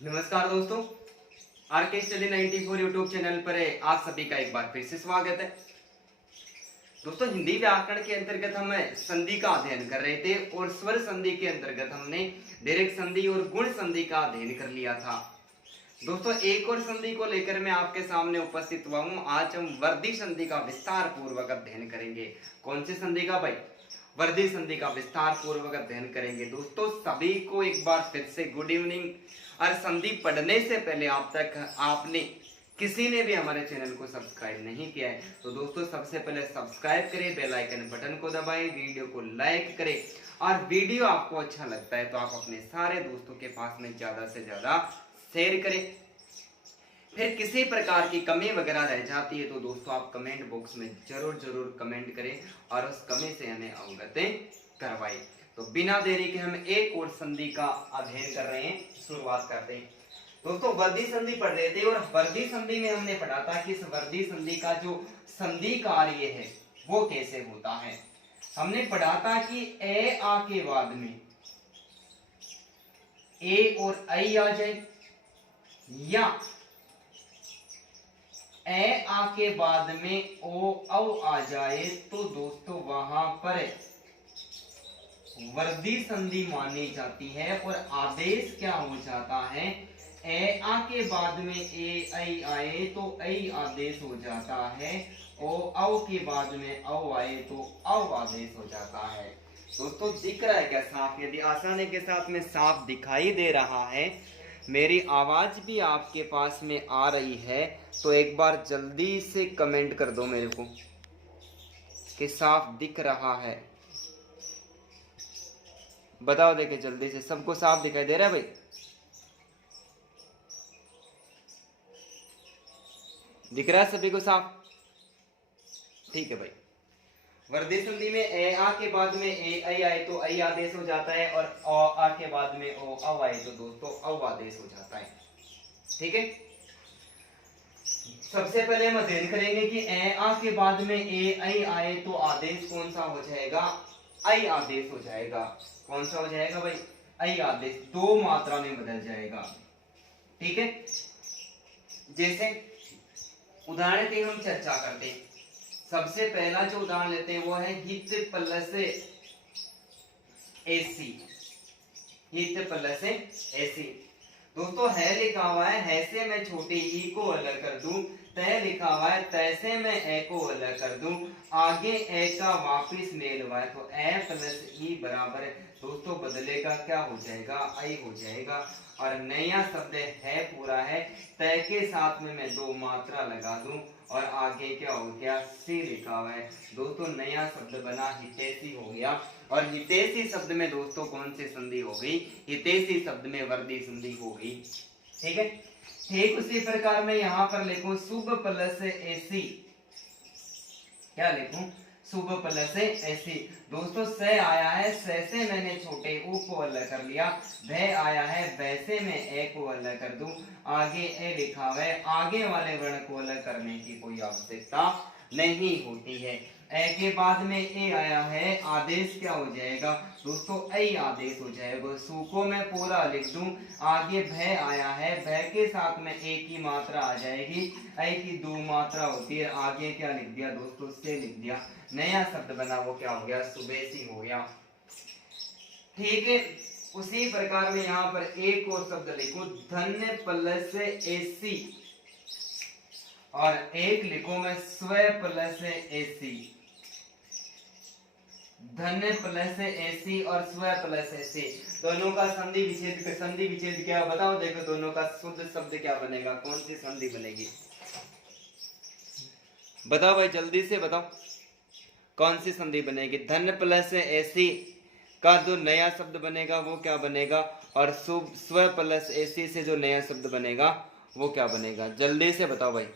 नमस्कार दोस्तों, R K study 94 YouTube channel पर आप सभी का एक बार फिर से स्वागत है। दोस्तों, हिंदी व्याकरण के अंतर्गत हम संधि का अध्ययन कर रहे थे और स्वर संधि के अंतर्गत हमने दीर्घ संधि और गुण संधि का अध्ययन कर लिया था। दोस्तों, एक और संधि को लेकर मैं आपके सामने उपस्थित हुआ हूँ। आज हम वर्धी संधि का विस्तार पूर्वक अध्ययन करेंगे। कौन सी संधि का भाई? वर्धी संधि का विस्तार पूर्वक अध्ययन करेंगे। दोस्तों, सभी को एक बार फिर से गुड इवनिंग। और संधि पढ़ने से पहले आप तक आपने किसी ने भी हमारे चैनल को सब्सक्राइब नहीं किया है तो दोस्तों सबसे पहले सब्सक्राइब करें, बेल आइकन बटन को दबाएं, वीडियो को लाइक करें और वीडियो आपको अच्छा लगता है तो आप अपने सारे दोस्तों के पास में ज्यादा से ज्यादा शेयर करें। फिर किसी प्रकार की कमी वगैरह रह जाती है तो दोस्तों आप कमेंट बॉक्स में जरूर कमेंट करें और उस कमी से हमें अवगत करवाएं। तो बिना देरी के हम एक और संधि का अध्ययन कर रहे हैं, शुरुआत करते हैं। दोस्तों, वर्धी संधि पढ़ रहे थे और वर्धी संधि में हमने पढ़ा था कि इस वर्धी संधि का जो संधि कार्य है वो कैसे होता है। हमने पढ़ा था कि ए आ के बाद में ए और आई आ जाए या ए आ के बाद में ओ औ आ जाए तो दोस्तों वहां पर वर्धी संधि मानी जाती है और आदेश क्या हो जाता है? ए आ के बाद में ए आई आए तो आई आदेश हो जाता है, ओ औ के बाद में औ आए तो औ आदेश हो जाता है। दोस्तों, दिख रहा है क्या साफ? यदि आसानी के साथ में साफ दिखाई दे रहा है, मेरी आवाज भी आपके पास में आ रही है तो एक बार जल्दी से कमेंट कर दो मेरे को कि साफ दिख रहा है। बताओ, देखे जल्दी से, सबको साफ दिखाई दे रहा है भाई? दिख रहा है सभी को साफ? ठीक है भाई। वर्धी संधि में ए आ के बाद में ए आई आए तो आई आदेश हो जाता है और ओ आ के बाद में ओ औ आए तो दोस्तों औ आदेश हो जाता है। ठीक है, सबसे पहले हम अध्ययन करेंगे कि ए आ के बाद में ए आई आए तो आदेश कौन सा हो जाएगा? आई आदेश हो जाएगा। कौन सा हो जाएगा भाई? आई आदेश। दो मात्रा में बदल जाएगा। ठीक है, जैसे उदाहरण की हम चर्चा करते हैं। सबसे पहला जो उदाहरण लेते हैं वो है हित प्लस एसी। हित प्लस एसी। दोस्तों, है लिखा हुआ है है से मैं छोटे ई को अलग कर दूं, तय लिखा हुआ है तैसे मैं ए को अलग कर दूं, आगे ए का वापिस मेल हुआ है तो ए प्लस ई बराबर है। दोस्तों, बदलेगा क्या हो जाएगा? आई हो जाएगा। और नया शब्द है पूरा है, तय के साथ में मैं दो मात्रा लगा दूं और आगे क्या हो गया? सी लिखा हुआ है। दोस्तों, नया शब्द बना हितैषी हो गया। और हितैषी शब्द में दोस्तों कौन सी संधि हो गई? हितैषी शब्द में वर्धी संधि हो गई। ठीक है, ठीक उसी प्रकार मैं यहां पर लिखूं शुभ प्लस एसी। क्या लिखूं? शुभ प्लस एसी। दोस्तों, से आया है, से मैंने छोटे ऊ को अलग कर लिया, भय आया है, वैसे मैं ए को अलग कर दूं, आगे ए लिखा हुआ है, आगे वाले वर्ण को अलग करने की कोई आवश्यकता नहीं होती है। ए के बाद में ए आया है, आदेश क्या हो जाएगा? दोस्तों, आई आदेश हो जाएगा। सु को मैं पूरा लिख दूं, आगे भय आया है, भय के साथ में ए की मात्रा आ जाएगी, आई की दो मात्रा होती है, आगे क्या लिख दिया दोस्तों? से लिख दिया। नया शब्द बना वो क्या हो गया? सुबेसी हो गया। ठीक है, उसी प्रकार में यहाँ पर एक और शब्द लिखो धन्य प्लस एसी और एक लिखो मैं स्व प्लस एसी। धन्य प्लस एसी और स्व प्लस एसी दोनों का संधि विच्छेद क्या बताओ? देखो दोनों का शुद्ध शब्द क्या बनेगा? कौन सी संधि बनेगी? बताओ भाई, जल्दी से बताओ कौन सी संधि बनेगी? धन्य प्लस एसी का जो नया शब्द बनेगा वो क्या बनेगा? और स्व प्लस एसी से जो नया शब्द बनेगा वो क्या बनेगा? जल्दी से बताओ भाई।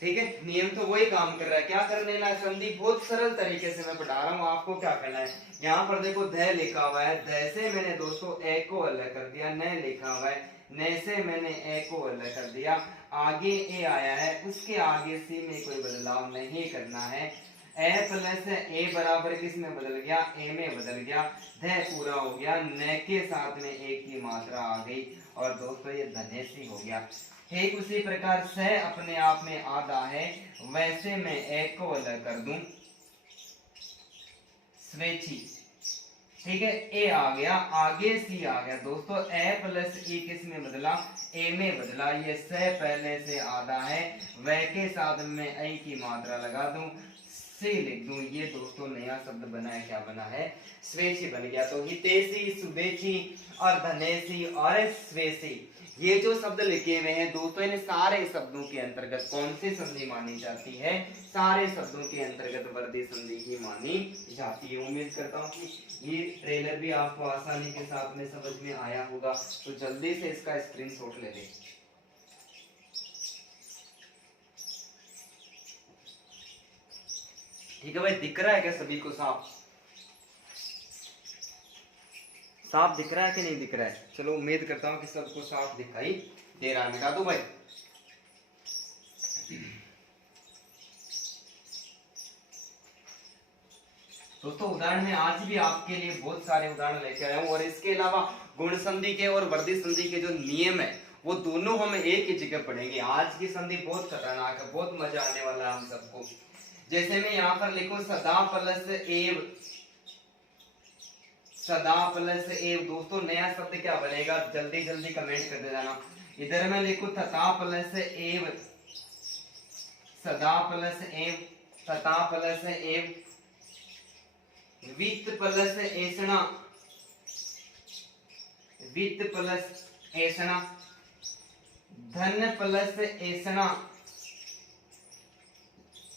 ठीक है, नियम तो वही काम कर रहा है। क्या करने ना, संधि बहुत सरल तरीके से मैं पढ़ा रहा हूँ, आपको क्या करना है? यहाँ पर देखो ध लिखा हुआ है, ध से मैंने दोस्तों ए को अलग कर दिया, न लिखा हुआ है, न से मैंने ए को अलग कर दिया, आगे ए आया है, उसके आगे सी में कोई बदलाव नहीं करना है। ए प्लस ए बराबर किस में बदल गया, ए में बदल गया। ध पूरा हो गया, न के साथ में एक की मात्रा आ गई और दोस्तों ये धनेसी हो गया। ठीक उसी प्रकार स अपने आप में आधा है, वैसे मैं ए को अलग कर दूं स्वेच्छी। ठीक है, ए आ गया, आगे सी आ गया। दोस्तों ए प्लस ई किस में बदला, ए में बदला। ये स पहले से आधा है, वह के साथ में ए की मात्रा लगा दूं, से लिख दूं। ये दोस्तों नया शब्द बना है, क्या बना है, स्वेच्छी बन गया। तो हितेशी, शुभेच्छी और धनेशी और स्वेच्छी, ये जो शब्द लिखे हुए हैं दोस्तों, इन सारे शब्दों के अंतर्गत कौन सी संधि मानी जाती है, सारे शब्दों के अंतर्गत वर्दी संधि ही मानी जाती है। उम्मीद करता हूँ कि ये ट्रेलर भी आपको आसानी के साथ में समझ में आया होगा। तो जल्दी से इसका स्क्रीनशॉट ले लें। ठीक है भाई, दिख रहा है क्या सभी को साफ साफ दिख रहा है कि नहीं दिख रहा है? चलो उम्मीद करता हूं कि सबको साफ दिखाई दे रहा है। मिटा दो भाई। दोस्तों उदाहरण में आज भी आपके लिए बहुत सारे उदाहरण लेके आया हूं और इसके अलावा गुण संधि के और वर्दी संधि के जो नियम है वो दोनों हम एक ही जगह पढ़ेंगे। आज की संधि बहुत खतरनाक है, बहुत मजा आने वाला है हम सबको। जैसे मैं यहाँ पर लिखूं सदा प्लस एव, सदा प्लस एव। दोस्तों नया शब्द क्या बनेगा, जल्दी जल्दी कमेंट कर दे जाना। इधर मैं लिखूं तथा प्लस एव, सदा प्लस एव, तथा प्लस एव, वित्त प्लस ऐसना, वित्त प्लस ऐसना, धन प्लस ऐसना।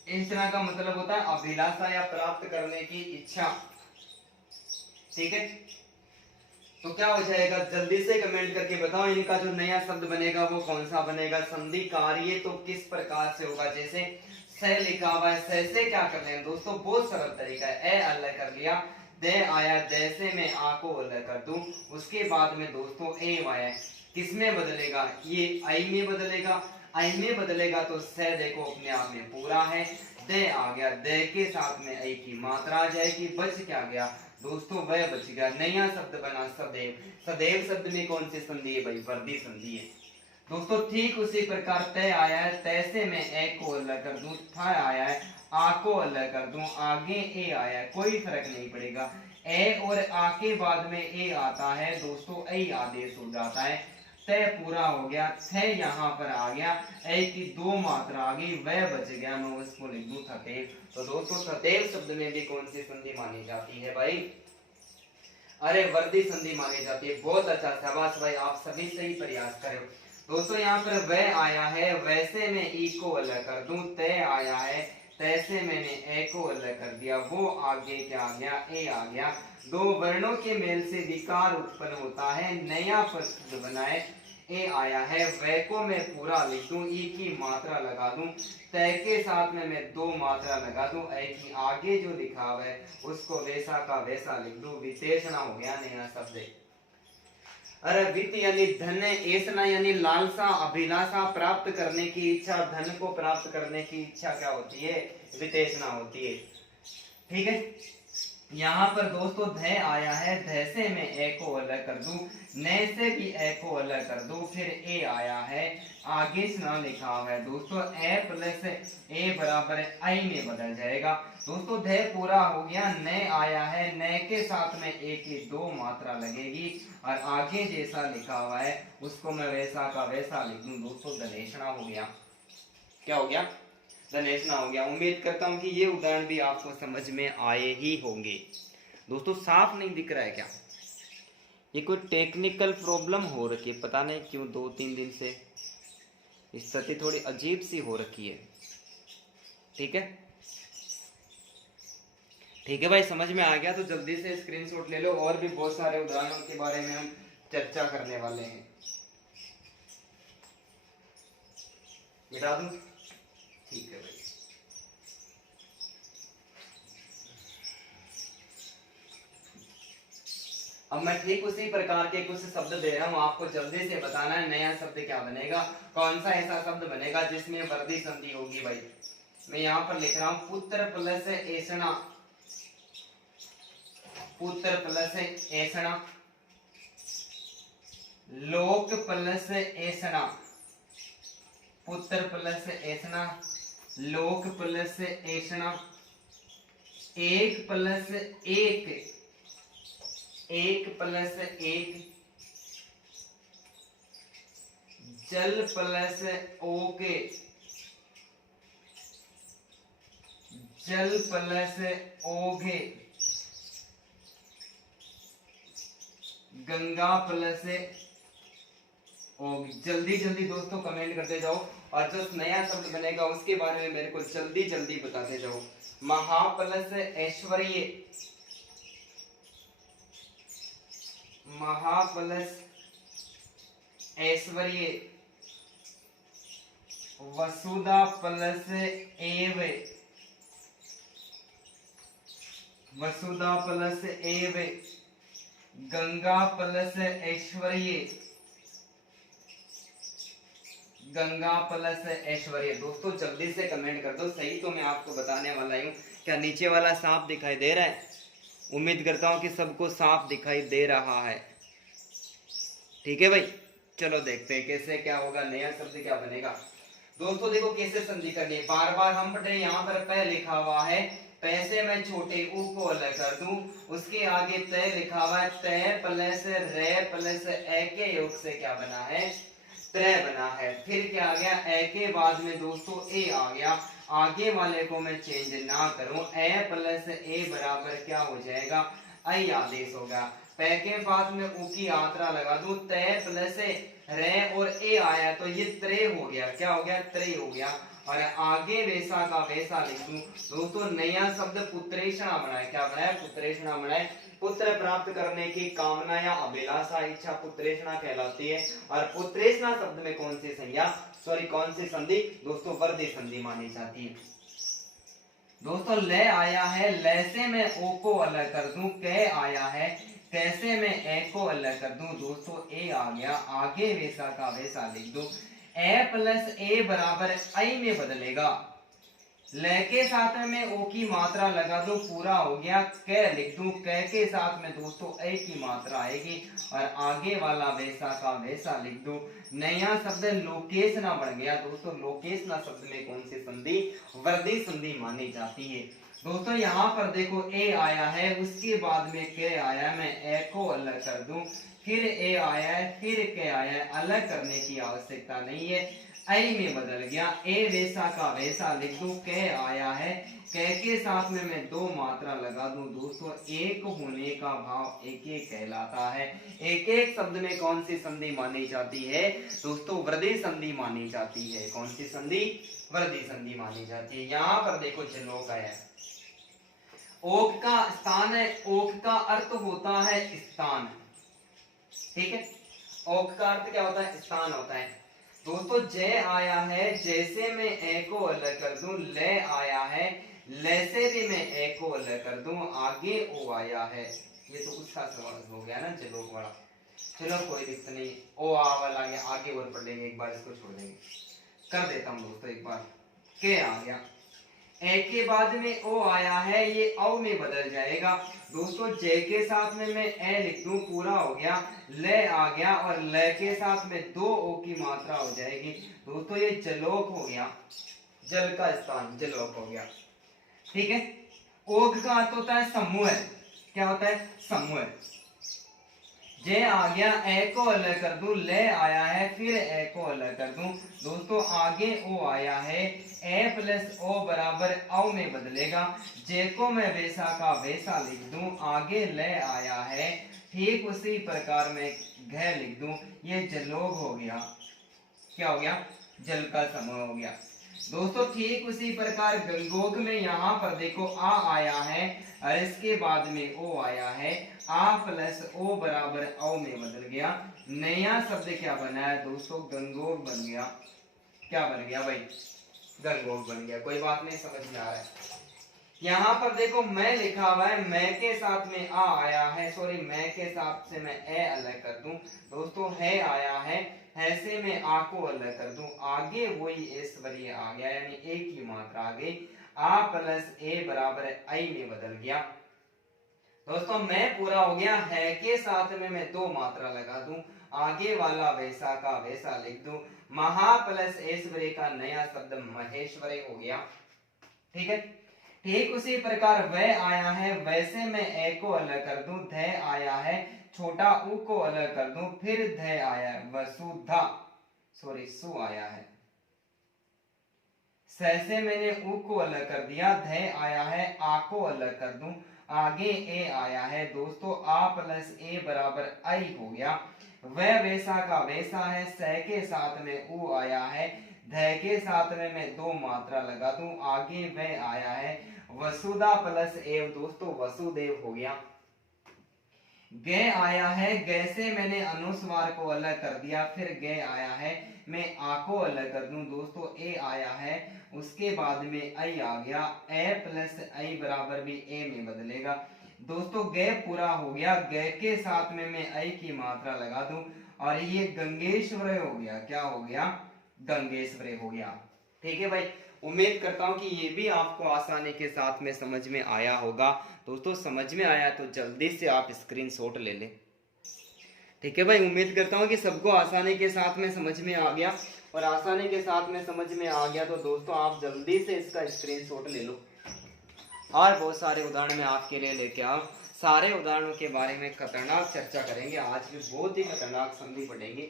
ऐसना का मतलब होता है अभिलाषा या प्राप्त करने की इच्छा। ठीक है, तो क्या हो जाएगा, जल्दी से कमेंट करके बताओ इनका जो नया शब्द बनेगा वो कौन सा बनेगा। संधि कार्य तो किस प्रकार से होगा, जैसे स लिखा हुआ है, स से क्या कर रहे हैं दोस्तों, बहुत सरल तरीका है। ए अलग कर लिया, दे आया, जैसे मैं आ को अलग कर दूं, उसके बाद में दोस्तों ए आया, किस में बदलेगा, ये आई में बदलेगा। आई में बदलेगा तो स देखो अपने आप में पूरा है, दे आ गया, दे के साथ में आई की मात्रा आ जाएगी, बच क्या गया दोस्तों, वह बच गया। नया शब्द बना सदैव। सदैव शब्द में कौन सी संधि है भाई, वर्दी संधि है दोस्तों। ठीक उसी प्रकार तय आया है, तय से मैं ए को अलग कर दूं, था आया है, आ को अलग कर दूं, आगे ए आया है, कोई फर्क नहीं पड़ेगा। ए और आ के बाद में ए आता है दोस्तों, ए आदेश हो जाता है। तय पूरा हो गया, थे यहाँ पर आ गया, ए की दो मात्रा आ गई, वह बच गया, मैं उसको लिख दूं थतेव। तो दोस्तों थतेव शब्द में भी कौन सी संधि मानी जाती है भाई, अरे वर्दी संधि मानी जाती है। बहुत अच्छा, शाबाश भाई, आप सभी सही प्रयास करो। दोस्तों यहाँ पर वह आया है, वैसे मैं ई को अलग कर दूं, तय आया है, तैसे मैंने ए को अलग कर दिया, वो आगे क्या आ गया, ए आ गया। दो वर्णों के मेल से विकार उत्पन्न होता है, नया शब्द बनाए, ए आया है, वह को मैं पूरा लिख दूं, ई की मात्रा लगा दूं, तय के साथ में मैं दो मात्रा लगा दूं, ए की आगे जो लिखा हुआ है उसको वैसा का वैसा लिख दूं, विशेषण हो गया नया शब्द। अरे वित्त यानी धन, ऐसना यानी लालसा, अभिलाषा, प्राप्त करने की इच्छा, धन को प्राप्त करने की इच्छा क्या होती है, विशेषणा होती है। ठीक है, यहाँ पर दोस्तों ध आया है, ध से मैं ए को अलग कर दूं, न से भी ए को अलग कर दूं, फिर ए आया है, आगे स्ना लिखा हुआ है दोस्तों, ए प्लस ए बराबर आई में बदल जाएगा। दोस्तों ध पूरा हो गया, न आया है, न के साथ में ए की दो मात्रा लगेगी और आगे जैसा लिखा हुआ है उसको मैं वैसा का वैसा लिख दूं दोस्तों, धनेशना हो गया। क्या हो गया, धनेशना हो गया। उम्मीद करता हूं कि ये उदाहरण भी आपको समझ में आए ही होंगे। दोस्तों साफ नहीं दिख रहा है क्या, ये कोई टेक्निकल प्रॉब्लम हो रखी है, पता नहीं क्यों 2-3 दिन से स्थिति थोड़ी अजीब सी हो रखी है। ठीक है, ठीक है भाई, समझ में आ गया तो जल्दी से स्क्रीनशॉट ले लो, और भी बहुत सारे उदाहरणों के बारे में हम चर्चा करने वाले हैं। मिटा दूं, ठीक है भाई। अब मैं ठीक उसी प्रकार के कुछ शब्द दे रहा हूं, आपको जल्दी से बताना है नया शब्द क्या बनेगा, कौन सा ऐसा शब्द बनेगा जिसमें वर्दी संधि होगी भाई। मैं यहाँ पर लिख रहा हूं पुत्र प्लस ऐसना, पुत्र प्लस ऐसना, लोक प्लस ऐसना, पुत्र प्लस ऐसना, लोक प्लस ऐसना, एक प्लस एक, एक प्लस एक, जल प्लस ओके, जल प्लस ओघे, गंगा प्लस ओघ। जल्दी जल्दी दोस्तों कमेंट करते जाओ और जो नया शब्द बनेगा उसके बारे में मेरे को जल्दी जल्दी बताते जाओ। महा प्लस ऐश्वर्य, महा प्लस ऐश्वर्य, वसुधा प्लस एव, वसुधा प्लस एव, गंगा प्लस ऐश्वर्य, गंगा प्लस ऐश्वर्य। दोस्तों जल्दी से कमेंट कर दो, सही तो मैं आपको बताने वाला हूँ। क्या नीचे वाला साफ दिखाई दे रहा है? उम्मीद करता हूँ कि सबको साफ दिखाई दे रहा है। ठीक है भाई, चलो देखते हैं कैसे क्या होगा, नया शब्द क्या बनेगा। दोस्तों देखो कैसे संधि करनी है, बार बार हम पढ़े। यहाँ पर प लिखा हुआ है, पैसे में छोटे ऊ को अलग कर दूं, उसके आगे तय लिखा हुआ है, तय प्लस रे प्लस ए के योग से क्या बना है? त्रय बना है। फिर क्या आ गया? ए के बाद में दोस्तों ए आ गया, आगे वाले को मैं चेंज ना करूं, ए प्लस ए बराबर क्या हो जाएगा? आई आदेश होगा। पे के बाद में ऊ की आत्रा लगा दूं, तय प्लस रे और ए आया तो ये त्रय हो गया। क्या हो गया? त्रय हो गया। और आगे वैसा का वैसा लिख दूं। दोस्तों नया शब्द पुत्रेषणा बनाए। क्या बनाए? पुत्रेषणा बनाए। पुत्र प्राप्त करने की कामना या अभिलाषा, इच्छा पुत्रेषणा कहलाती है। और पुत्रेषणा शब्द में कौन सी संज्ञा, सॉरी कौन सी संधि दोस्तों? वर्धी संधि मानी जाती है। दोस्तों ले आया है, ले से मैं ओ को अलग कर दूं, कै आया है, कैसे मैं ए को अलग कर दूं। दोस्तों ए आ गया, आगे वैसा का वैसा लिख दूं। ए प्लस ए बराबर आई में बदलेगा, ले के साथ में मैं ओ की मात्रा लगा दूं, पूरा हो गया। कै लिख दूं, कै के साथ में दोस्तों ए की मात्रा आएगी और आगे वाला वैसा का वैसा लिख दूं। नया शब्द लोकेशना बन गया। दोस्तों लोकेशना शब्द में कौन सी संधि? वर्धी संधि मानी जाती है। दोस्तों यहाँ पर देखो ए आया है, उसके बाद में के आया, मैं ए को अलग कर दूं, फिर ए आया है, फिर के आया है, अलग करने की आवश्यकता नहीं है, आई में बदल गया। ए वैसा का वैसा लिख दूं, के आया है, के साथ में मैं दो मात्रा लगा दूं। दोस्तों एक होने का भाव एक एक कहलाता है। एक एक शब्द में कौन सी संधि मानी जाती है? दोस्तों वृद्धि संधि मानी जाती है। कौन सी संधि? वृद्धि संधि मानी जाती है। यहाँ पर देखो जलोक है, ओक का स्थान है, ओक का अर्थ होता है स्थान। ठीक है, ओक का अर्थ क्या होता है? स्थान होता है। दोस्तों जय आया है, जैसे मैं ए को अलग कर दूं, ले आया है, ले से भी मैं ए को अलग कर दूं, आगे ओ आया है। ये तो उसका सवाल हो गया ना जलोक वाला। चलो कोई दिक्कत नहीं, ओ आ वाला आगे आगे और पढ़ लेंगे, एक बार इसको छोड़ देंगे। कर देता हूं दोस्तों एक बार। के आ गया, ए के बाद में ओ आया है, ये औ में बदल जाएगा। दोस्तों जे के साथ में मैं ए लिख दूं, पूरा हो गया। ले आ गया और ले के साथ में दो ओ की मात्रा हो जाएगी। दोस्तों ये जलोक हो गया, जल का स्थान जलोक हो गया। ठीक है, ओघ का अर्थ होता है समूह। क्या होता है? समूह। जे आ गया, ए को अलग कर दूं, ले आया है, फिर ए को अलग कर दूं। दोस्तों आगे ओ आया है, ए प्लस ओ बराबर औ में बदलेगा। जे को मैं वैसा का वैसा लिख दूं, आगे ले आया है, ठीक उसी प्रकार में घ लिख दूं, ये जलोग हो गया। क्या हो गया? जल का समूह हो गया। दोस्तों ठीक उसी प्रकार गंगोग में यहाँ पर देखो आ आया है और इसके बाद में ओ आया है, आ प्लस ओ बराबर औ में बदल गया। नया शब्द क्या बना है दोस्तों? गंगोग बन गया। क्या बन गया भाई? गंगोग बन गया। कोई बात नहीं, समझ में आ रहा है। यहाँ पर देखो मैं लिखा हुआ है, मैं के साथ में आ आया है, सॉरी मैं के साथ से मैं ए अलग कर दूं। दोस्तों है आया है, है से में आ को अलग कर दूं, आगे वही ऐश्वर्य आ गया, यानी ए की मात्रा आ गई, आ प्लस ए बराबर आई में बदल गया। दोस्तों मैं पूरा हो गया, है के साथ में मैं दो मात्रा लगा दूं, आगे वाला वैसा का वैसा लिख दूं, महा प्लस ऐश्वर्य का नया शब्द महेश्वरी हो गया। ठीक है, ठीक उसी प्रकार वह आया है, वैसे मैं ए को अलग कर दूं, ध आया है, छोटा उ को अलग कर दूं, फिर ध आया है, वसुधा सॉरी सु आया है, से मैंने उ को अलग कर दिया, ध आया है, आ को अलग कर दूं, आगे ए आया है। दोस्तों आ प्लस ए बराबर आई हो गया, वह वैसा का वैसा है, स के साथ में उ आया है, ध के साथ में मैं दो मात्रा लगा दूं, आगे वह आया है, वसुधा प्लस एव, दोस्तों वसुदेव हो गया। गे आया है, गे से मैंने अनुस्वार को अलग कर दिया, फिर गे आया है, मैं आ को अलग कर दूं, दोस्तों ए आया है, उसके बाद में आई आ गया, ए प्लस आई बराबर भी ए में बदलेगा। दोस्तों गे पूरा हो गया, गे के साथ में मैं आई की मात्रा लगा दूं, और ये गंगेश्वर हो गया, क्या हो गया, गंगेश्वर हो गया। ठीक है भाई, उम्मीद करता हूं कि ये भी आपको आसानी के साथ में समझ में आया होगा। दोस्तों समझ में आया तो जल्दी से आप स्क्रीनशॉट ले लें। ठीक है भाई, उम्मीद करता हूं कि सबको आसानी के साथ में समझ में आ गया, और आसानी के साथ में समझ में आ गया तो दोस्तों आप जल्दी से इसका स्क्रीनशॉट ले लो, और बहुत सारे उदाहरण में आपके लिए लेके आओ। सारे उदाहरणों के बारे में खतरनाक चर्चा करेंगे, आज भी बहुत ही खतरनाक संधि पढ़ेंगे,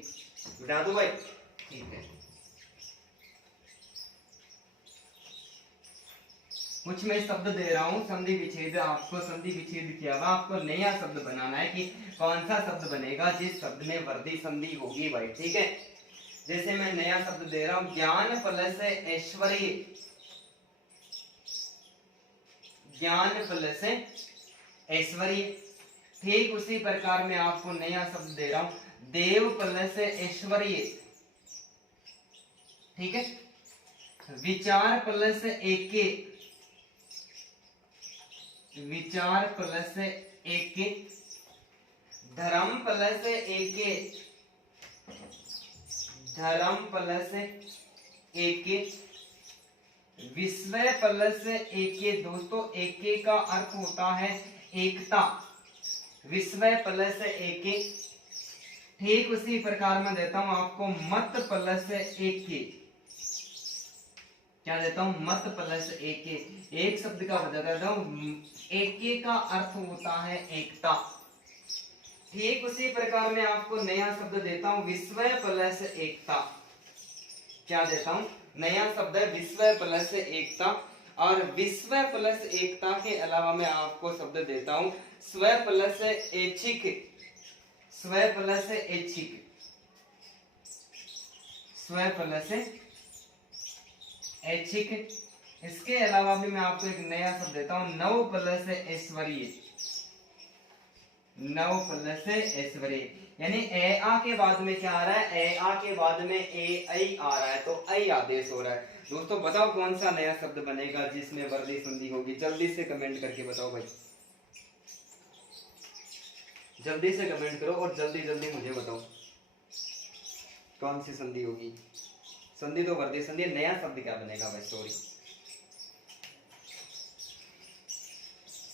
बता दो भाई। ठीक है, कुछ मैं शब्द दे रहा हूं, संधि विच्छेद, आपको संधि विच्छेद किया हुआ, आपको नया शब्द बनाना है कि कौन सा शब्द बनेगा जिस शब्द में वर्धी संधि होगी भाई। ठीक है, जैसे मैं नया शब्द दे रहा हूं, ज्ञान प्लस ऐश्वर्य, ज्ञान प्लस ऐश्वर्य। ठीक उसी प्रकार मैं आपको नया शब्द दे रहा हूं, देव प्लस ऐश्वर्य। ठीक है, विचार प्लस एके, विचार प्लस एके, धर्म प्लस एके, धर्म प्लस एके, विश्व प्लस एके। दोस्तों एके का अर्थ होता है एकता, विश्व प्लस एके। ठीक उसी प्रकार मैं देता हूं आपको मत प्लस एके, क्या देता हूं, मत प्लस एके। एक शब्द का बता देता हूं, एके का अर्थ होता है एकता। ठीक उसी प्रकार मैं आपको नया शब्द देता हूं, विश्व प्लस एकता। क्या देता हूं, नया शब्द है विश्व प्लस एकता, और विश्व प्लस एकता के अलावा मैं आपको शब्द देता हूं स्व प्लस ऐच्छिक, स्व प्लस ऐच्छिक, स्व प्लस ऐच्छिक। इसके अलावा भी मैं आपको एक नया शब्द देता हूं, नव प्लस ऐश्वर्य, नव प्लस ऐश्वर्य। यानी ए आ के बाद में क्या आ रहा है, ए आ के बाद में ए आई आ रहा है, तो आई आदेश हो रहा है। दोस्तों बताओ कौन सा नया शब्द बनेगा जिसमें वर्धी संधि होगी, जल्दी से कमेंट करके बताओ भाई, जल्दी से कमेंट करो और जल्दी जल्दी मुझे बताओ कौन सी संधि होगी। संधि तो वर्धी संधि, नया शब्द क्या बनेगा भाई, सॉरी।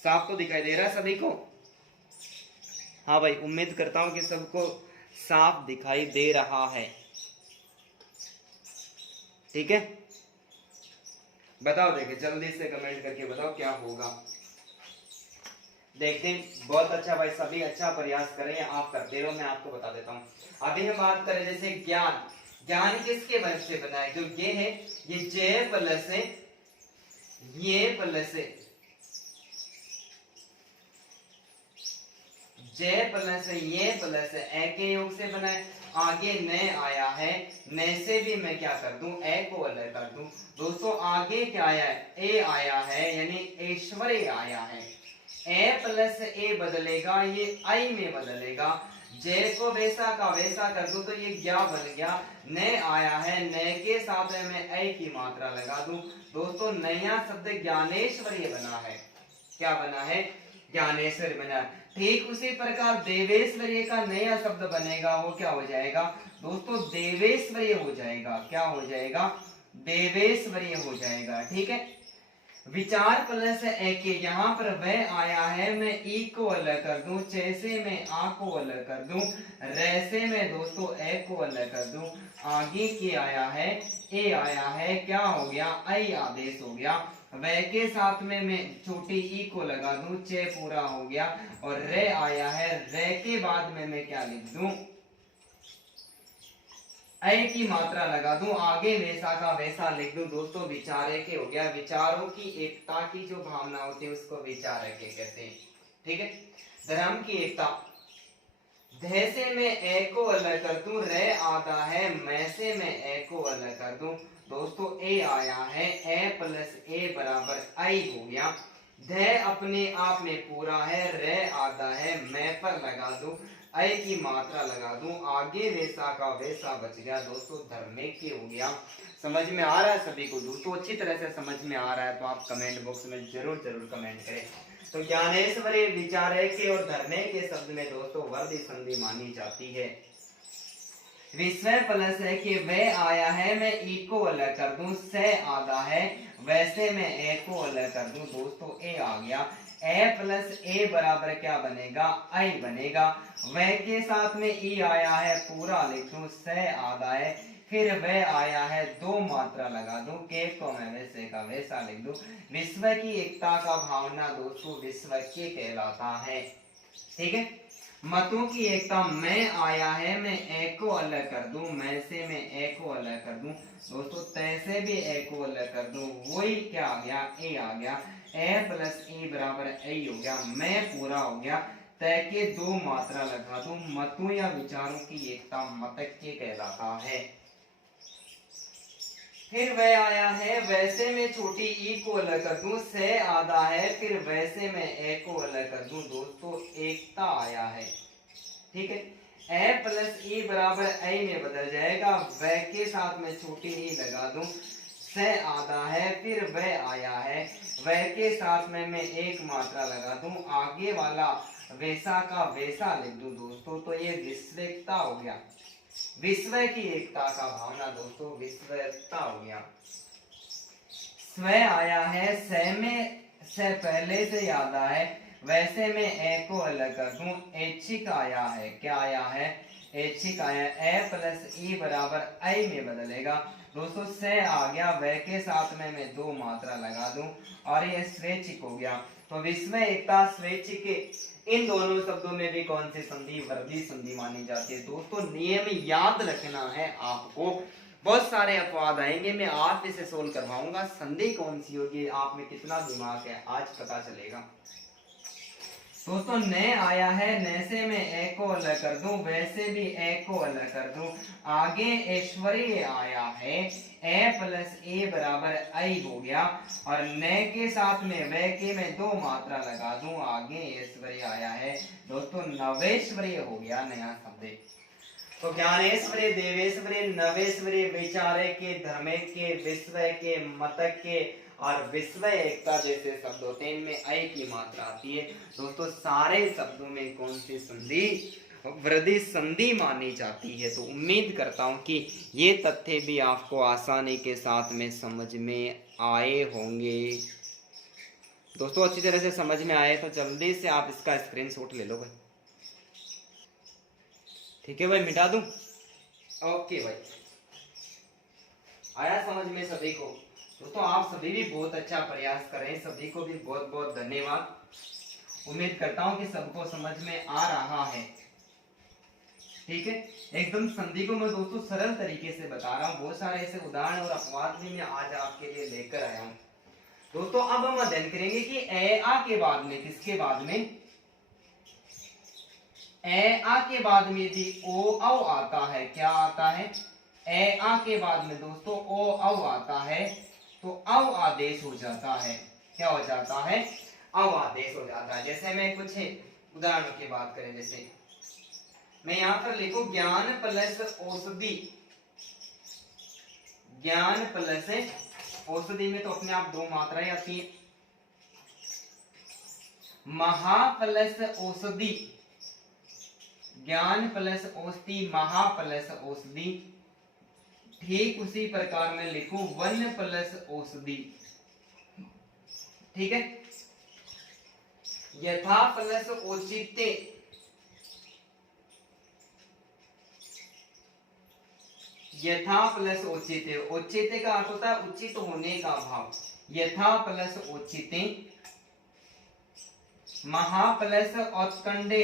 साफ तो दिखाई दे रहा है सभी को? हाँ भाई, उम्मीद करता हूं कि सबको साफ दिखाई दे रहा है। ठीक है, बताओ, देखिए जल्दी से कमेंट करके बताओ क्या होगा, देखते हैं। बहुत अच्छा भाई, सभी अच्छा प्रयास करें, आप करते रहो, मैं आपको बता देता हूं। अभी हम बात करें जैसे ज्ञान, ज्ञान किसके वजह से बना है, जो ये है ये जे प्लस है, ये प्लस है, जे प्लस ये प्लस ए के योग से बना है। आगे न आया है, न से भी मैं क्या कर दूं, ए को अलग कर दूं। दोस्तों आगे क्या आया है, ए आया है, यानी ऐश्वर्य आया है। ए प्लस ए बदलेगा, ये आई में बदलेगा। जे को वैसा का वैसा कर दूं तो ये ज्ञा बन गया। न आया है, न के साथ में मैं ए की मात्रा लगा दूं। दोस्तों नया शब्द ज्ञानेश्वर्य बना है, क्या बना है, ज्ञानेश्वर बना। ठीक उसी प्रकार देवेश्वर्य का नया शब्द बनेगा, वो क्या हो जाएगा दोस्तों देवेश्वरीय हो जाएगा। क्या हो जाएगा? देवेश्वरीय हो जाएगा। ठीक है, विचार प्लस ए के, यहाँ पर वह आया है, मैं ई को अलग कर दूं, चैसे में आ को अलग कर दूं, रैसे में दोस्तों ए को अलग कर दूं, आगे के आया है, ए आया है, क्या हो गया? आई आदेश हो गया। वह के साथ में मैं छोटी ई को लगा दूं, चे पूरा हो गया, और रे आया है, रे के बाद में मैं क्या लिख दूं? ऐ की मात्रा लगा दूं, आगे वैसा का वैसा लिख दूं। दोस्तों विचारे के हो गया। विचारों की एकता की जो भावना होती है उसको विचार के कहते हैं। ठीक है, धर्म की एकता। धै से मैं ए को अलग कर दूं, रे आता है, मैं से मैं ए को अलग कर दूं। दोस्तों ए आया है, ए प्लस ए बराबर आई हो गया। धै अपने आप में पूरा है, रे आता है, मैं पर लगा दूं, ऐ की मात्रा लगा दूं, आगे वैसा का वैसा बच गया। दोस्तों धर्मेक्य हो गया। समझ में आ रहा है सभी को? दोस्तों अच्छी तरह से समझ में आ रहा है तो आप कमेंट बॉक्स में जरूर जरूर कमेंट करें। तो ज्ञानेश्वरी, विचारेक्य और धर्मेक्य शब्द में दोस्तों वर्दी संधि मानी जाती है। विस्मय प्लस है कि वह आया है, मैं ई को अलग कर दूं, से आधा है, वैसे मैं ए को अलग कर दूं। दोस्तों ए आ गया, ए प्लस ए बराबर क्या बनेगा? आई बनेगा। वह के साथ में ई आया है, पूरा लिख दूं, से आधा है, फिर वह आया है, दो मात्रा लगा दूं, के को मैं वैसे का वैसा लिख दूं। विश्व की एकता का भावना दोस्तों विश्वज्ञ कहलाता है। ठीक है, मतों की एकता। मैं आया है, मैं ए को अलग कर दूं, मैं से मैं ए को अलग कर दूं। दोस्तों तैसे भी ए को अलग कर दूं, वही क्या आ गया? ए आ गया। ए प्लस ए बराबर ए हो गया, मैं पूरा हो गया, तय के दो मात्रा लगा दूं। मतों या विचारों की एकता मतज्ञ कहलाता है। फिर वह आया है, वैसे में छोटी ई को अलग कर दूं, से आधा है, फिर वैसे में ए को अलग कर दूं। दोस्तों एकता आया है। ठीक है, ए प्लस ई बराबर ए में बदल जाएगा, वह के साथ में छोटी ई लगा दूं, से आधा है, फिर वह आया है, वह के साथ में मैं एक मात्रा लगा दूं, आगे वाला वैसा का वैसा लिख दूं। दोस्तों तो ये विश्वेकता हो गया। विश्व की एकता का भावना दोस्तों विश्वेकता हो गया। स्व आया है, से में से पहले से याद है, वैसे में ए को अलग कर दूं। ऐच्छिक आया है, क्या आया है? ऐच्छिक आया, ए प्लस ई बराबर आई में बदलेगा। दोस्तों से आ गया, वह के साथ में मैं दो मात्रा लगा दूं और ये स्वैच्छिक हो गया। तो विश्व एकता स्वैच्छिक, इन दोनों शब्दों में भी कौन सी संधि? वर्दी संधि मानी जाती है। दोस्तों नियम याद रखना है आपको। बहुत सारे अपवाद आएंगे, मैं आप इसे सोल्व करवाऊंगा। संधि कौन सी होगी, आप में कितना दिमाग है आज पता चलेगा। दोस्तों ने आया है, ने से मैं ए को अलग कर दूं, वैसे भी ए को अलग कर दूं। आगे ऐश्वर्य आया है, ए प्लस ए बराबर आई हो गया, और ने के साथ में वह के में दो मात्रा लगा दूं, आगे ऐश्वर्य आया है। दोस्तों नवेश्वर्य हो गया नया शब्द। तो ज्ञानेश्वर्य, देवेश्वर्य, नवेश्वर्य, विचारे के, धर्मे के, विश्व के, मत के और विश्व एकता जैसे शब्द होते हैं, इनमें आई की मात्रा आती है। दोस्तों सारे शब्दों में कौन सी संधि? वृद्धि संधि मानी जाती है। तो उम्मीद करता हूं कि ये तथ्य भी आपको आसानी के साथ में समझ में आए होंगे। दोस्तों अच्छी तरह से समझ में आए तो जल्दी से आप इसका स्क्रीनशॉट ले लो भाई। ठीक है भाई, मिटा दूं? ओके भाई, आया समझ में सभी को? दोस्तों आप सभी भी बहुत अच्छा प्रयास करें, सभी को भी बहुत बहुत धन्यवाद। उम्मीद करता हूं कि सबको समझ में आ रहा है। ठीक है, एकदम संधि को मैं दोस्तों सरल तरीके से बता रहा हूं। बहुत सारे ऐसे उदाहरण और अपवाद भी मैं आज आपके लिए लेकर आया हूं। दोस्तों अब हम अध्ययन करेंगे कि ए आ के बाद में, किसके बाद में? ए आ के बाद में यदि ओ औ आता है, क्या आता है? ए आ के बाद में दोस्तों ओ औ आता है तो अव आदेश हो जाता है। क्या हो जाता है? अव आदेश हो जाता है। जैसे मैं कुछ उदाहरणों की बात करें, जैसे मैं यहां पर लिखूं ज्ञान प्लस औषधि। ज्ञान प्लस औषधि में तो अपने आप दो मात्राएं आती है। महा प्लस औषधि, ज्ञान प्लस औषधि, महा प्लस औषधि। ठीक उसी प्रकार में लिखो वन प्लस औषधि। ठीक है, यथा प्लस औचित्य, यथा प्लस औचित्य, औचित्य का अर्थ होता है उचित होने का भाव। यथा प्लस औचित्य, महा प्लस औत्कंडे,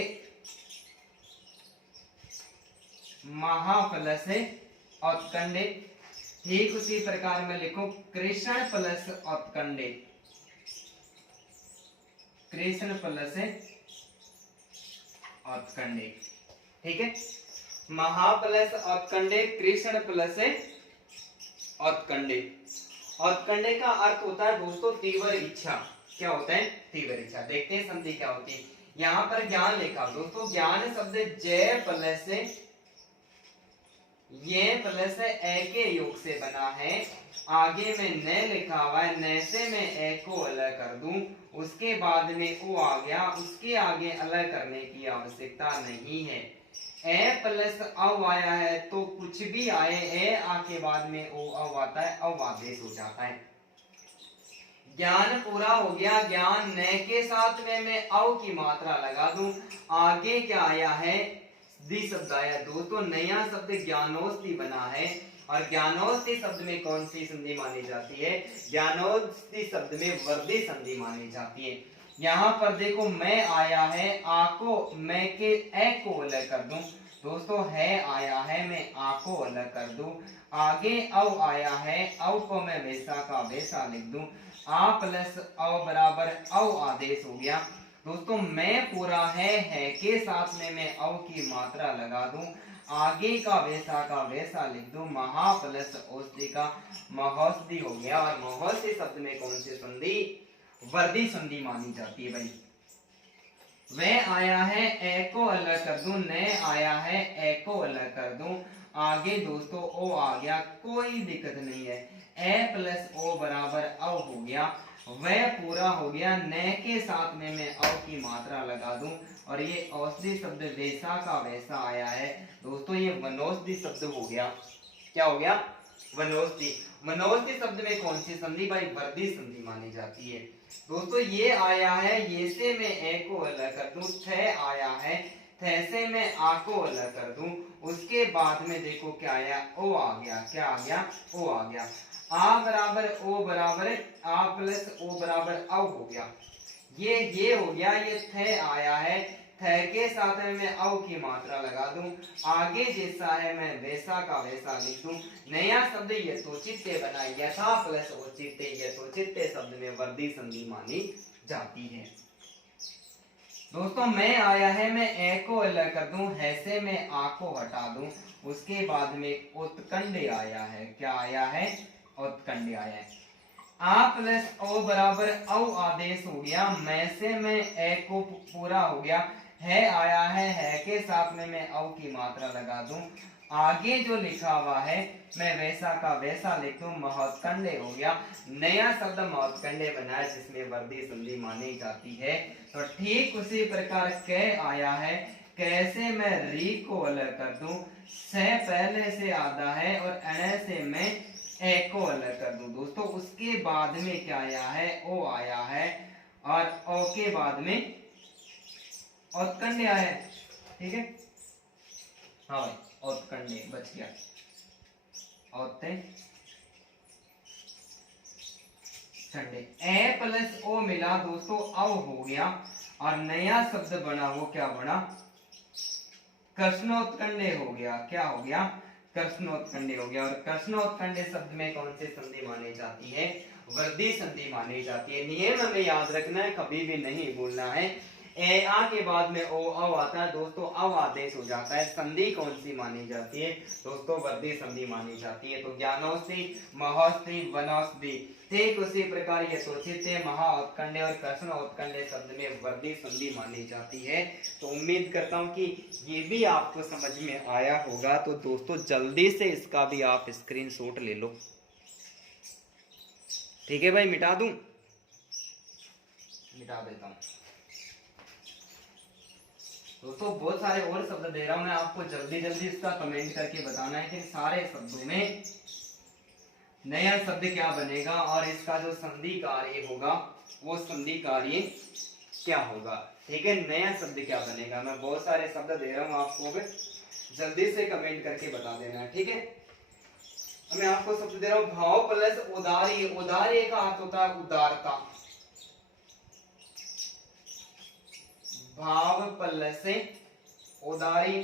महा प्लस औत्कंडे। ठीक उसी प्रकार में लिखो कृष्ण प्लस औत्कंडे, कृष्ण प्लस औत्कंडे। ठीक है, महा प्लस औत्कंडे, कृष्ण प्लस औत्कंडे। औत्कंडे का अर्थ होता है दोस्तों तीव्र इच्छा। क्या होता है? तीव्र इच्छा। देखते हैं संधि क्या होती है। यहाँ पर ज्ञान लिखा दोस्तों, ज्ञान शब्द जय प्लस ये प्लस ए के योग से बना है। आगे में न लिखा हुआ है, न से मैं ए को अलग कर दूं, उसके बाद में ओ आ गया, उसके आगे अलग करने की आवश्यकता नहीं है। ए प्लस अव आया है तो कुछ भी आए, ए आके बाद में ओ अव आता है, अव आदेश हो जाता है। ज्ञान पूरा हो गया। ज्ञान न के साथ में मैं अव की मात्रा लगा दूं, आगे क्या आया है? दी शब्द आया दोस्तों। नया शब्द ज्ञानोस्ति बना है, और ज्ञानोस्ति शब्द में कौन सी संधि मानी जाती है? ज्ञानोस्ति शब्द में वर्दी संधि मानी जाती है। यहाँ पर देखो मैं आया है, आ को मैं के ए को अलग कर दूं दोस्तों, है आया है मैं आ को अलग कर दूं। आगे अव आया है, अव को मैं वैसा का वैसा लिख दूं। आ प्लस अव बराबर अव आदेश हो गया दोस्तों। मैं पूरा है के साथ में मैं अव की मात्रा लगा दूं, आगे का वैसा लिख दूं। महा प्लस औषधि का महौषधि हो गया। और महौषधि शब्द में कौन सी संधि? वर्दी संधि मानी जाती है भाई। वह आया है, ए को अलग कर दूं, न आया है, ए को अलग कर दूं। आगे दोस्तों ओ आ गया, कोई दिक्कत नहीं है। ए प्लस ओ बराबर अव हो गया, वह पूरा हो गया। न के साथ में मैं अव की मात्रा लगा दूं, और ये औषधि शब्द वैसा का वैसा आया है दोस्तों। ये वनौषधि शब्द हो गया। क्या हो गया? वनौषधि। वनौषधि शब्द में कौन सी संधि भाई? वर्दी संधि मानी जाती है दोस्तों। ये आया है, ये से मैं ए को अलग कर दूं। थे आया है, थे से मैं आ को अलग कर दूं, उसके बाद में देखो क्या आया? ओ आ गया। क्या आ गया? ओ आ गया। आ बराबर ओ बराबर आ प्लस ओ बराबर अव हो गया। ये हो गया। ये थे आया है, थे के साथ में मैं अव की मात्रा लगा दूं, आगे जैसा है मैं वैसा का वैसा लिख दूं। नया शब्द यथोचित्य बना। यथा प्लस औचित्य, यथोचित्य शब्द में वर्दी संधि मानी जाती है दोस्तों। मैं आया है, मैं ए को अलग कर दूं, है से मैं आ को हटा दूं, उसके बाद में उत्कंडे आया है। क्या आया है? उत्कंडे आया है। आ प्लस ओ बराबर अव आदेश हो गया। मैं से मैं ए को पूरा हो गया। है आया है के साथ में मैं अव की मात्रा लगा दूं, आगे जो लिखा हुआ है मैं वैसा का वैसा लिख दूं। महत्कंडे हो गया। नया शब्द महत्कंडे बना है, जिसमें वर्दी संधि मानी जाती है। तो ठीक उसी प्रकार कै आया है, कैसे मैं री को अलग कर दूं, से पहले से आधा है, और अणे से मैं ए को अलग कर दूं दोस्तों। उसके बाद में क्या आया है? ओ आया है, और ओ के बाद में औत्कंडे आया है। ठीक है, हाँ भाई, औत्कंडे बच गया। औत्कंडे ए प्लस ओ मिला दोस्तों, अव हो गया, और नया शब्द बना, वो क्या बना? कृष्णोत्कंडे हो गया। क्या हो गया? कृष्णोत्कंडे हो गया। और कृष्णोत्कंडे शब्द में कौन सी संधि मानी जाती है? वर्दी संधि मानी जाती है। नियम हमें याद रखना है, कभी भी नहीं भूलना है। ए आ के बाद में ओ अव आता है दोस्तों, अव आदेश हो जाता है। संधि कौन सी मानी जाती है दोस्तों? वर्दी संधि मानी जाती है। तो ज्ञानौषधि, महौषधि, वनौषधि। ठीक उसी प्रकार यथोचित्य, महा उत्कंडे और कृष्ण उत्कंडे शब्द में वर्दी संधि मानी जाती है। तो उम्मीद करता हूं कि ये भी आपको समझ में आया होगा। तो दोस्तों जल्दी से इसका भी आप स्क्रीनशॉट ले लो। ठीक है भाई, मिटा दूं? मिटा देता हूं। दोस्तों बहुत सारे और शब्द दे रहा हूं मैं आपको, जल्दी जल्दी इसका कमेंट करके बताना है कि सारे शब्दों में नया शब्द क्या बनेगा और इसका जो संधि कार्य होगा वो संधि कार्य क्या होगा। ठीक है, नया शब्द क्या बनेगा। मैं बहुत सारे शब्द दे रहा हूं आपको, जल्दी से कमेंट करके बता देना। ठीक है, मैं आपको शब्द दे रहा हूं, भाव प्लस उदार्य। उदार्य का अर्थ होता है उदारता। भाव प्लस उदार्य,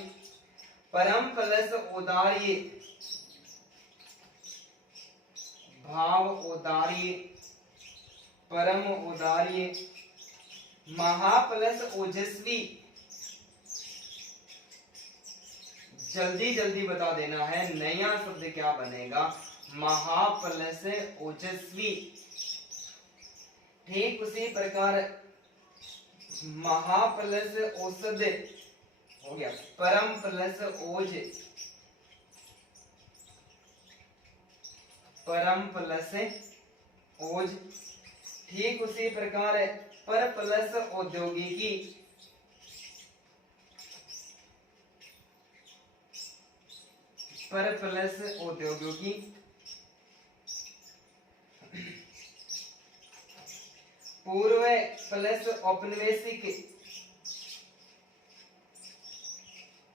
परम प्लस उदार्य, भाव उदार्य, परम उदार्य, महा प्लस ओजस्वी। जल्दी जल्दी बता देना है नया शब्द क्या बनेगा, महा प्लस ओजस्वी। ठीक उसी प्रकार महा प्लस औषध हो गया, परम प्लस ओज, परम प्लस ओज। ठीक उसी प्रकार पर प्लस औद्योगिकी, पर प्लस औद्योगिकी। पूर्व प्लस औपनिवेशिक,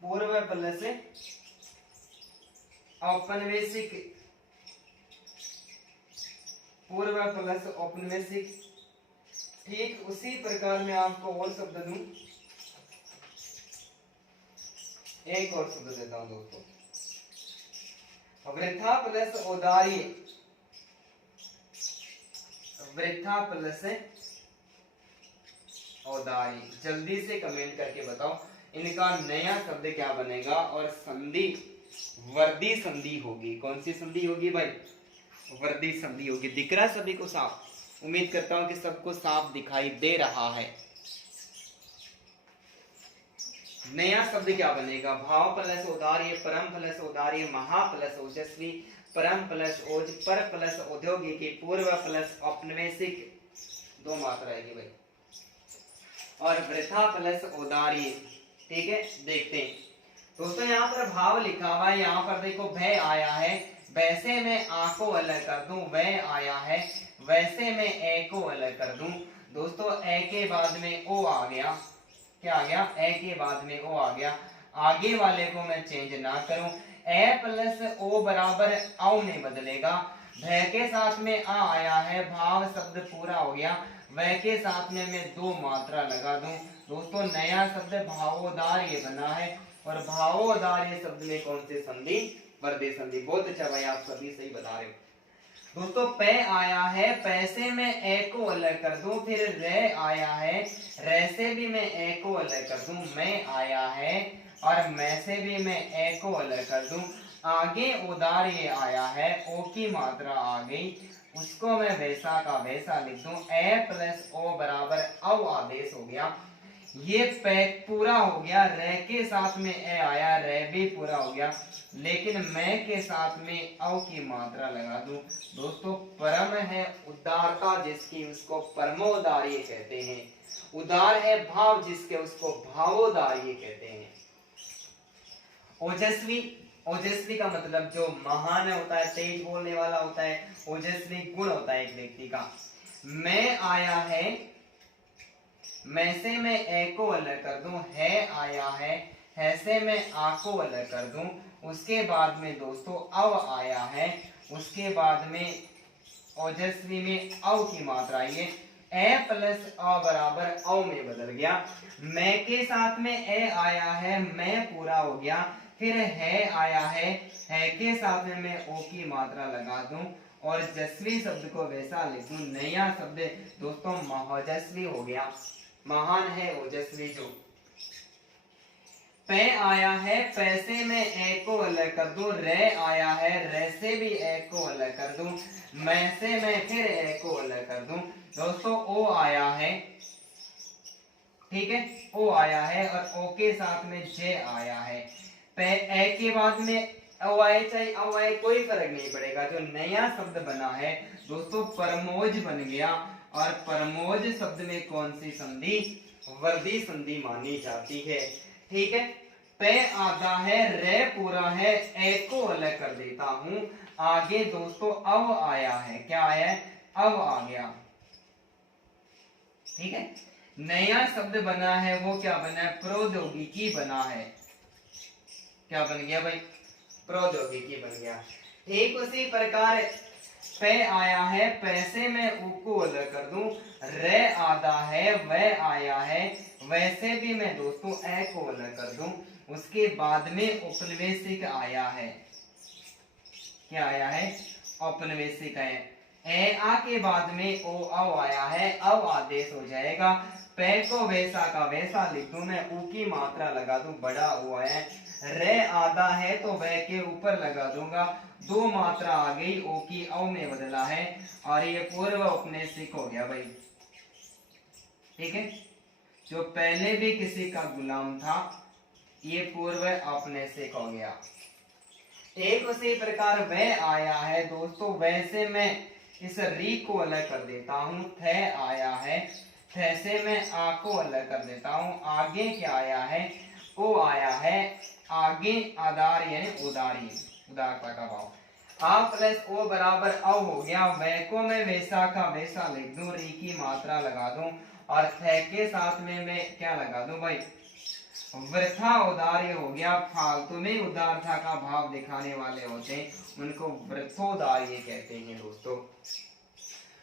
पूर्व प्लस औपनिवेशिक, पूर्व प्लस औपनिवेशिक। ठीक उसी प्रकार मैं आपको और शब्द दूं, एक और शब्द देता हूं दोस्तों, वृथा प्लस औदार्य, वृथा प्लस औदार्य। जल्दी से कमेंट करके बताओ इनका नया शब्द क्या बनेगा और संधि वर्दी संधि होगी। कौन सी संधि होगी भाई, वर्दी संधि होगी। दिख रहा है सभी को साफ, उम्मीद करता हूं कि सबको साफ दिखाई दे रहा है। नया शब्द क्या बनेगा, भाव प्लस औदार्य, परम प्लस औदार्य, महा प्लस ओजस्वी, परम प्लस ओज, पर प्लस औद्योगिकी, पूर्व प्लस औपनिवेशिक, दो मात्रा आएगी भाई, और वृथा प्लस औदार्य। ठीक है, देखते हैं दोस्तों, यहाँ पर भाव लिखा हुआ है, यहाँ पर देखो भय आया है, वैसे मैं आ को अलग कर दूं, वह आया है, वैसे मैं ए को अलग कर दूं। दोस्तों ए के बाद में ओ आ गया, क्या आ गया, ए के बाद में ओ आ गया, आगे वाले को मैं चेंज ना करूं। ए प्लस ओ बराबर औ में बदलेगा, भय के साथ में आ आया है, भाव शब्द पूरा हो गया, वह के साथ में मैं दो मात्रा लगा दूं। दोस्तों नया शब्द भावोदार्य बना है, और भावोदार्य शब्द में कौन सी संधि, वर्दी संधि। बहुत अच्छा भाई, आप सभी सही बता रहे हो। दोस्तों पे आया है, पैसे में ए को अलग कर दूं, फिर रे आया है, रे से भी मैं ए को अलग कर दूं, मैं आया है, और मैं से भी मैं ए को अलग कर दूं, आगे उदार्य आया है, ओ की मात्रा आ गई, उसको मैं वैसा का वैसा लिख दूं, ए प्लस ओ बराबर औ आदेश हो गया। ये पैक पूरा हो गया, रे के साथ में ए आया, रे भी पूरा हो गया, लेकिन मैं के साथ में औ की मात्रा लगा दूं। दोस्तों परम है उदारता जिसकी, उसको परमोदार्य कहते हैं। उदार है भाव जिसके, उसको भावोदार्य कहते हैं। ओजस्वी, ओजस्वी का मतलब जो महान होता है, तेज बोलने वाला होता है, ओजस्वी गुण होता है एक व्यक्ति का। मैं आया है, मैं से मैं ए को अलग कर दूं, है आया है से मैं आ को अलग कर दूं, उसके बाद में दोस्तों अव आया है, उसके बाद में ओजस्वी में औ की मात्रा आई, ए प्लस अ बराबर औ में बदल गया, मैं के साथ में ए आया है, मैं पूरा हो गया, फिर है आया है के साथ में मैं ओ की मात्रा लगा दूं, और जस्वी शब्द को वैसा लिख दूं। नया शब्द दोस्तों महोजस्वी हो गया, महान है ओजस्वी जो। पे आया है, पैसे में ए को अलग कर दूं, रे आया है, रे से भी ए को अलग कर दूं, मैं से मैं फिर ए को अलग कर दूं। दोस्तों ओ आया है, ठीक है, ओ आया है, और ओ के साथ में जे आया है, पे ए के बाद में ओ आए चाहे ओ आए कोई फर्क नहीं पड़ेगा। जो नया शब्द बना है दोस्तों परमोज बन गया, और परमोज शब्द में कौन सी संधि, वर्दी संधि मानी जाती है। ठीक है, पे आधा है, रे पूरा है, ए को अलग कर देता हूं। आगे दोस्तों अव आया है, क्या आया है, अव आ गया। ठीक है, नया शब्द बना है, वो क्या बना है, प्रौद्योगिकी बना है। क्या बन गया भाई, प्रौद्योगिकी बन गया। ठीक उसी प्रकार पे आया है, पैसे में उ को अलग कर दूं, रे आधा है, वह आया है, वैसे भी मैं दोस्तों ए को अलग कर दूं। उसके बाद में उपनिवेशिक आया है, क्या आया है, औपनिवेशिक है। ए आ के बाद में ओ अव आया है, अव आदेश हो जाएगा। पे को वैसा का वैसा लिख दूं मैं, ऊ की मात्रा लगा दूं, बड़ा हुआ है। रे आधा है तो वह के ऊपर लगा दूंगा, दो मात्रा आ गई, ओ की अव में बदला है, और ये पूर्व औपनिवेशिक हो गया भाई। ठीक है, जो पहले भी किसी का गुलाम था, ये पूर्व औपनिवेशिक हो गया। एक उसी प्रकार वह आया है दोस्तों, वैसे मैं इस री को अलग कर देता हूं। थे आया है, थे से मैं आ को अलग कर देता हूं। आगे क्या आया है, ओ आया है, आगे आधार यानी उदारी, उदारता का भाव। आ प्लस ओ बराबर अव हो गया। वह को मैं वैसा का वैसा लिख दूं, री की मात्रा लगा दूं, और थे के साथ में मैं क्या लगा दूं भाई, वृथा उदार्य हो गया। फालतू में उदारता का भाव दिखाने वाले होते हैं, उनको वृथोदार्य कहते हैं दोस्तों।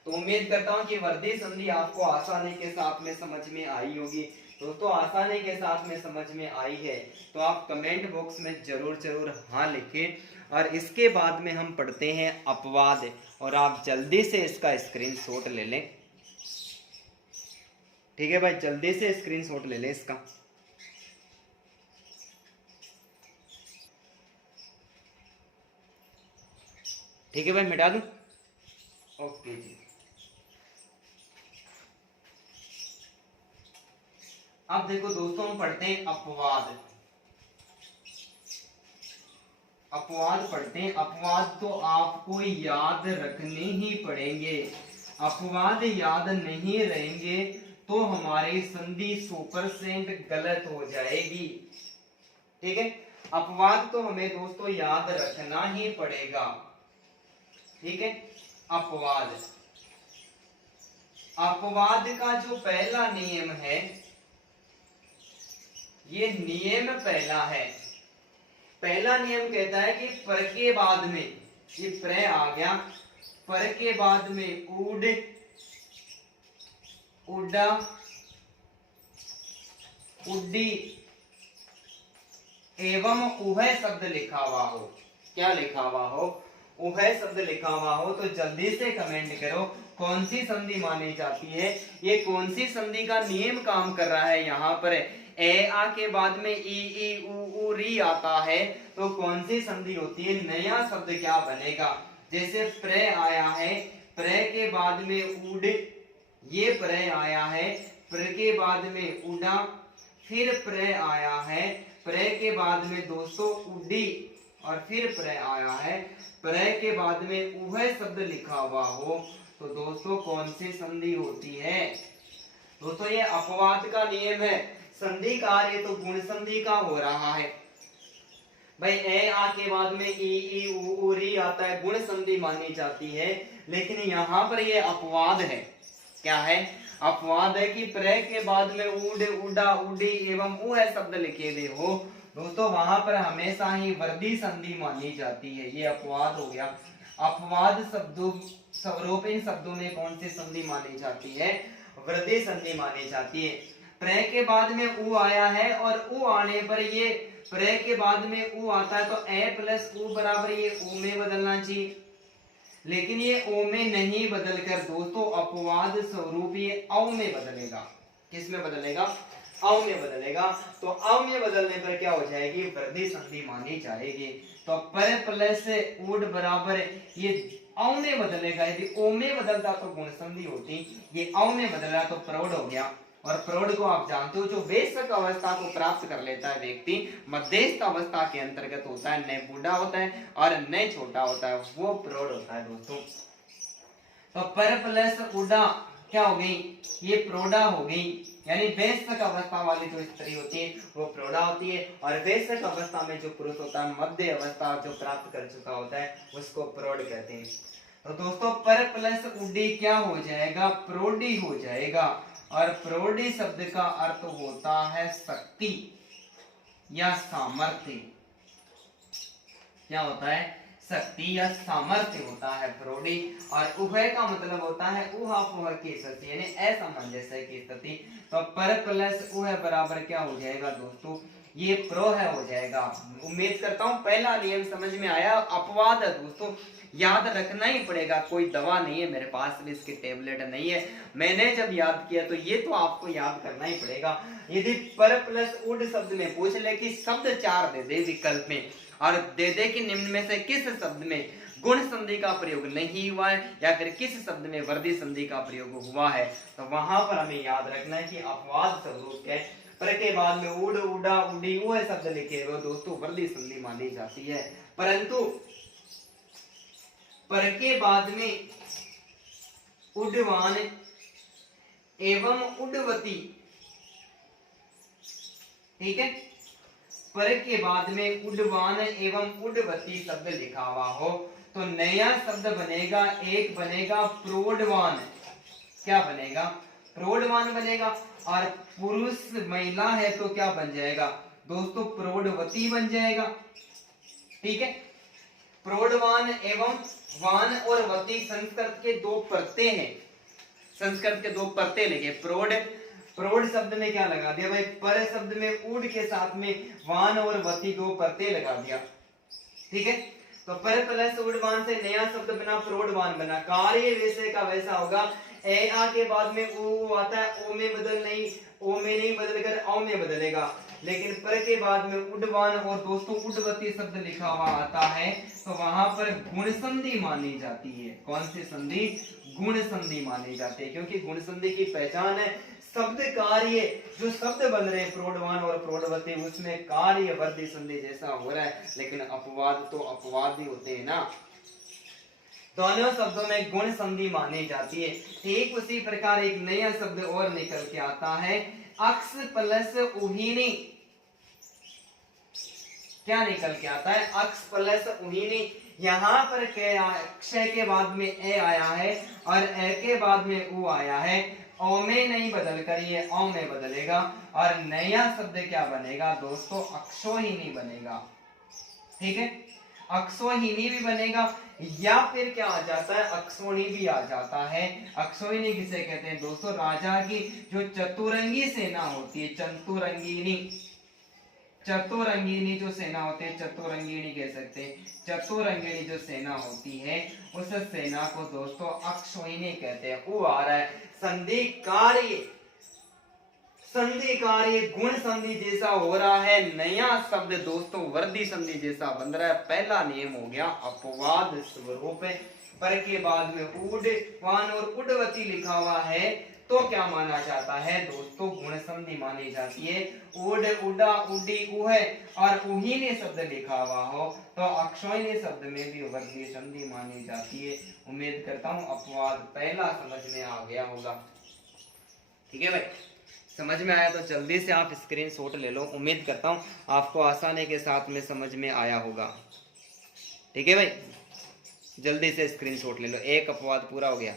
तो उम्मीद करता हूं कि वर्दी संधि आपको आसानी के साथ में समझ में आई होगी। दोस्तों आसानी के साथ में समझ में आई है तो आप कमेंट बॉक्स में जरूर हाँ लिखें। और इसके बाद में हम पढ़ते हैं अपवाद, और आप जल्दी से इसका स्क्रीनशॉट ले लें। ठीक है भाई, जल्दी से स्क्रीनशॉट ले लें इसका। ठीक है भाई, मिटा दूं, ओके जी। अब देखो दोस्तों, हम पढ़ते हैं अपवाद। अपवाद पढ़ते हैं। अपवाद तो आपको याद रखने ही पड़ेंगे। अपवाद याद नहीं रहेंगे तो हमारी संधि 100% गलत हो जाएगी। ठीक है, अपवाद तो हमें दोस्तों याद रखना ही पड़ेगा। ठीक है, अपवाद, अपवाद का जो पहला नियम है, ये नियम पहला है। पहला नियम कहता है कि पर के बाद में, ये प्र आ गया, पर के बाद में उड, उडा, उड्डी एवं उभय शब्द लिखा हुआ हो। क्या लिखा हुआ हो, उभय शब्द लिखा हुआ हो। तो जल्दी से कमेंट करो कौन सी संधि मानी जाती है, ये कौन सी संधि का नियम काम कर रहा है। यहाँ पर ए आ के बाद में ई उ री आता है, तो कौन सी संधि होती है, नया शब्द क्या बनेगा। जैसे प्र आया है, प्र के बाद में उड, ये प्र आया है, प्र के बाद में उडा, फिर प्र आया है, प्र के बाद में दोस्तों उडी, और फिर प्र आया है, प्र के बाद में उभय शब्द लिखा हुआ हो, तो दोस्तों कौन सी संधि होती है। दोस्तों ये अपवाद का नियम है। संधि कार्य तो गुण संधि का हो रहा है भाई। ए आ के बाद में ई उ री आता है, गुण संधि मानी जाती है। लेकिन यहाँ पर ये अपवाद है। क्या है, अपवाद है कि प्र के बाद में उड, उडा, उडी एवं उ है शब्द लिखे हुए हो, दोस्तों वहां पर हमेशा ही वर्दी संधि मानी जाती है। ये अपवाद हो गया। अपवाद शब्दों स्वरूप इन शब्दों में कौन सी संधि मानी जाती है, वृद्धि संधि मानी जाती है। प्र के बाद में उ आया है, और उ आने पर ये प्र के बाद में उ आता है, तो ए प्लस उ बराबर ये उ में बदलना चाहिए। लेकिन ये ओ में नहीं बदलकर दोस्तों अपवाद स्वरूप ये अव में बदलेगा। किस में बदलेगा, अव में बदलेगा। तो अव में बदलने पर क्या हो जाएगी, वृद्धि संधि मानी जाएगी। तो पर प्लस उड बराबर ये अव में बदलेगा। यदि ओ में बदलता तो गुण संधि होती, ये अव में बदला तो प्रौढ़ हो गया। और प्रौढ़ को आप जानते हो, जो वयस्क अवस्था को प्राप्त कर लेता है व्यक्ति, मध्यस्थ अवस्था के अंतर्गत होता है। न बूढ़ा होता है और न छोटा होता है, वो प्रौढ़ होता है दोस्तों। तो पर प्लस उडा क्या हो गई, ये प्रोडा हो गई, यानी वयस्क अवस्था वाली जो स्त्री होती है वो प्रोडा होती है, और वयस्क अवस्था में जो पुरुष होता है मध्य अवस्था जो प्राप्त कर चुका होता है उसको प्रौढ़ कहते हैं। तो दोस्तों पर प्लस उडी क्या हो जाएगा, प्रोडी हो जाएगा, और प्रोडी शब्द का अर्थ होता है शक्ति या सामर्थ्य। क्या होता है, शक्ति या सामर्थ्य होता है प्रोडी। और उभय का मतलब होता है उहापोह की स्थिति, यानी असामंजस्य की स्थिति। तो पर प्लस उह बराबर क्या हो जाएगा दोस्तों, ये प्रोह हो जाएगा। उम्मीद करता हूं पहला नियम समझ में आया। अपवाद है दोस्तों, याद रखना ही पड़ेगा, कोई दवा नहीं है मेरे पास भी, इसकी टेबलेट नहीं है, मैंने जब याद किया तो ये तो आपको याद करना ही पड़ेगा। यदि पर प्लस उड शब्द में पूछ ले कि शब्द 4 दे दे विकल्प में, और दे दे कि निम्न में से किस शब्द में गुण संधि का प्रयोग नहीं हुआ है या फिर किस शब्द में वर्दी संधि का प्रयोग हुआ है, तो वहां पर हमें याद रखना है कि अपवाद स्वरूप के पर के बाद में उड़ उड़ा उड़ी वो शब्द लिखे हुए दोस्तों वर्दी संधि मानी जाती है। परंतु पर के बाद में उड्डवान एवं उड्डवती, ठीक है, पर के बाद में उड्डवान एवं उड्डवती शब्द लिखा हुआ हो तो नया शब्द बनेगा, एक बनेगा प्रौढ़वान। क्या बनेगा, प्रौढ़वान बनेगा। और पुरुष महिला है तो क्या बन जाएगा दोस्तों, प्रौढ़वती बन जाएगा। ठीक है, प्रौढ़वान एवं वान और वती संस्कृत के 2 प्रत्यय हैं, संस्कृत के 2 प्रत्यय लगे। प्रौढ़ शब्द में क्या लगा दिया भाई, पर शब्द में उड के साथ में वान और वती 2 प्रत्यय लगा दिया। ठीक है, तो पर प्लस उड़वान से नया शब्द बना, प्रौढ़वान बना। कार्य वैसे का वैसा होगा, ए आ के बाद में ऊ आता है, ओ में बदल नहीं, ओ में नहीं बदल कर औ में बदलेगा। लेकिन पर के बाद में उड्डवान और दोस्तों उड्डवती शब्द लिखा हुआ आता है तो वहां पर गुण संधि मानी जाती है। कौन सी संधि, गुण संधि मानी जाती है, क्योंकि गुण संधि की पहचान है शब्द कार्य, जो शब्द बन रहे हैं प्रौढ़वान और प्रौढ़वती उसमें कार्य वर्दी संधि जैसा हो रहा है, लेकिन अपवाद तो अपवाद ही होते हैं ना। दोनों शब्दों में गुण संधि मानी जाती है। ठीक उसी प्रकार एक नया शब्द और निकल के आता है, अक्ष प्लस उहीनी। क्या निकल के आता है, अक्ष प्लस उहीनी। यहाँ पर अक्षय के बाद में ए आया है और ए के बाद में उ आया है, ओ में नहीं बदल कर ये औ में बदलेगा, और नया शब्द क्या बनेगा दोस्तों, अक्षोहिणी बनेगा। ठीक है, अक्षोहिणी भी बनेगा, या फिर क्या आ जाता है, अक्षोणी भी आ जाता है। अक्षोहिणी किसे कहते हैं दोस्तों, राजा की जो चतुरंगी सेना होती है, चतुरंगिनी, चतुरंगिनी जो सेना होती है, चतुरंगिनी कह सकते हैं। चतुरंगिनी जो सेना होती है उस सेना को दोस्तों अक्षोहिणी कहते हैं। वो आ रहा है संधि कार्य, संधि कार्य गुण संधि जैसा हो रहा है, नया शब्द दोस्तों वर्दी संधि जैसा बन रहा है। पहला नियम हो गया अपवाद स्वरूप। पर के बाद में उड वान और उडवती लिखा हुआ है तो क्या माना जाता है दोस्तों, गुण संधि मानी जाती है। उड उडा उडी उह और उहीने शब्द लिखा हुआ हो तो अक्षोहिणी शब्द में भी वर्दी संधि मानी जाती है। उम्मीद करता हूं अपवाद पहला समझ में आ गया होगा। ठीक है भाई, समझ में आया तो जल्दी से आप स्क्रीनशॉट ले लो। उम्मीद करता हूं आपको आसानी के साथ में समझ में आया होगा। ठीक है भाई, जल्दी से स्क्रीनशॉट ले लो, एक अपवाद पूरा हो गया।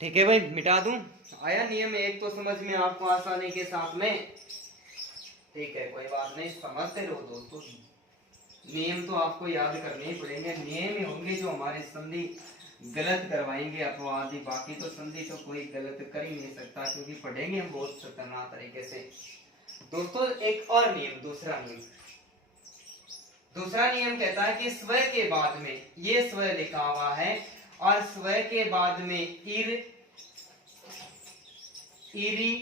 ठीक है भाई, मिटा दूं, आया नियम एक तो समझ में आपको आसानी के साथ में। ठीक है, कोई बात नहीं, समझते रहो दोस्तों, नियम तो आपको याद करने ही पड़ेंगे। नियम ही होंगे जो हमारे संधि गलत करवाएंगे अपवादी, बाकी तो संधि तो कोई गलत कर ही नहीं सकता, क्योंकि पढ़ेंगे हम बहुत खतरनाक तरीके से। दोस्तों एक और नियम, दूसरा नियम कहता है कि स्व के बाद में, ये स्व लिखा हुआ है और स्व के बाद में इर इरी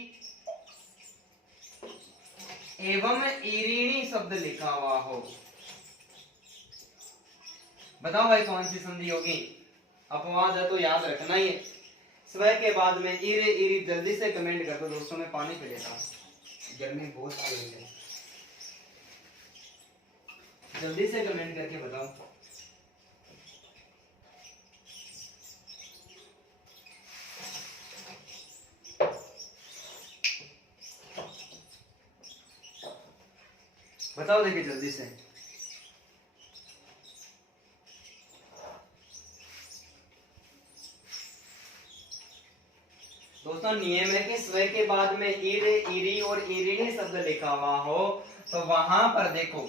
एवं इरीणी शब्द लिखा हुआ हो, बताओ भाई कौन सी संधि होगी। अपवाद है तो याद रखना ही है। स्व के बाद में इर इरी, जल्दी से कमेंट कर दो दोस्तों, मैं पानी पी लेता हूं, गर्मी बहुत तेज है, जल्दी से कमेंट करके बताओ। बताओ देखिए जल्दी से। दोस्तों नियम है कि स्व के बाद में ईर, ईरी और ईरिणी शब्द लिखा हुआ हो तो वहां पर देखो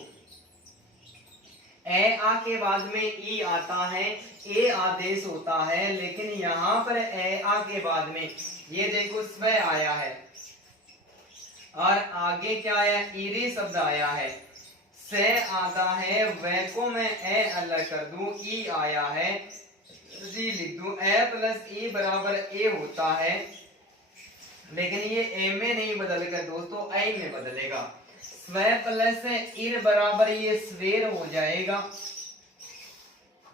ए आ के बाद में ई आता है, ए आदेश होता है, लेकिन यहां पर ए आ के बाद में ये देखो स्व आया है और आगे क्या आया, ईरी शब्द आया है, से आता है, वे को मैं ए अलग कर दूं, ई आया है, जी लिख दूं, ए प्लस ई बराबर ए होता है, लेकिन ये ए में नहीं बदलेगा दोस्तों, ए में बदलेगा। स्व प्लस इर बराबर ये स्वेर हो जाएगा,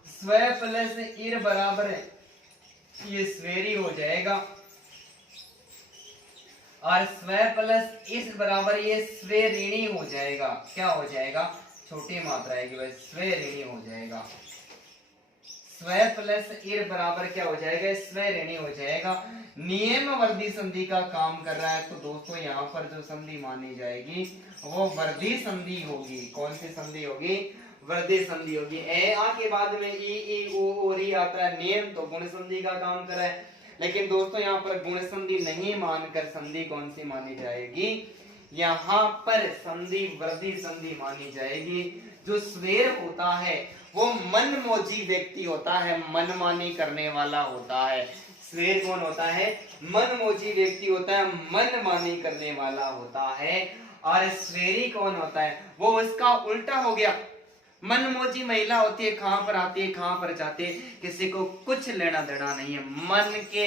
स्व प्लस इर बराबर ये स्वेरी हो जाएगा, और स्व प्लस इस बराबर ये स्वेरिणी हो जाएगा। क्या हो जाएगा, छोटी मात्रा आएगी वह स्वेरिणी हो जाएगा। स्व प्लस इर बराबर क्या हो जाएगा, स्वेरिणी हो जाएगा। नियम वर्धी संधि का काम कर रहा है तो दोस्तों यहाँ पर जो संधि मानी जाएगी वो वर्धी संधि होगी। कौन सी संधि होगी, वर्धी संधि होगी। ए आ के बाद में ई उ री आता है, नियम तो गुण संधि का काम कर रहा है, लेकिन दोस्तों यहाँ पर गुण संधि नहीं मानकर संधि कौन सी मानी जाएगी, यहाँ पर संधि वर्धी संधि मानी जाएगी। जो स्वेर होता है वो मनमोजी व्यक्ति होता है, मनमानी करने वाला होता है। स्वेर कौन होता है, मनमोजी व्यक्ति होता है, मनमानी करने वाला होता है। और स्वेरी कौन होता है, वो उसका उल्टा हो गया। मनमोजी महिला होती है, कहां पर आती है कहां पर जाती है, किसी को कुछ लेना देना नहीं है, मन के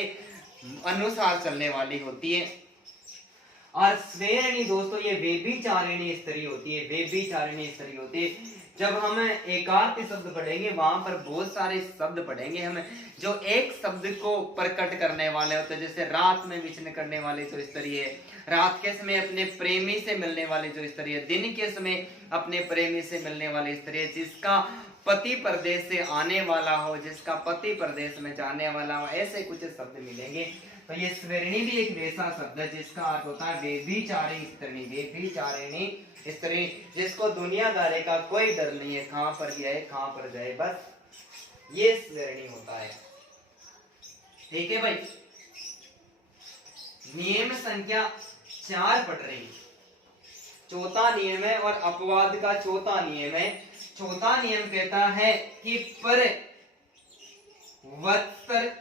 अनुसार चलने वाली होती है। और स्वेरिणी दोस्तों ये व्यभिचारिणी स्त्री होती है, व्यभिचारिणी स्त्री होती है। जब हम एकार्थ शब्द पढ़ेंगे वहां पर बहुत सारे शब्द पढ़ेंगे हम जो एक शब्द को प्रकट करने वाले होते हैं। जैसे रात में विचरण करने वाले जो स्त्री है, रात के समय अपने प्रेमी से मिलने वाली जो स्त्री है, दिन के समय अपने प्रेमी से मिलने वाली स्त्री है, जिसका पति परदेश से आने वाला हो, जिसका पति परदेश में जाने वाला हो, ऐसे कुछ शब्द मिलेंगे। तो ये स्वेरिणी भी एक वैसा शब्द है जिसका अर्थ होता है व्यभिचारी स्त्री, व्यभिचारिणी स्त्री, जिसको दुनियादारी का कोई डर नहीं है, कहां पर जाए कहां पर जाए, बस ये स्वेरिणी होता है। ठीक है भाई, नियम संख्या 4 पढ़ रही, चौथा नियम है और अपवाद का चौथा नियम है। चौथा नियम कहता है कि पर वत्सर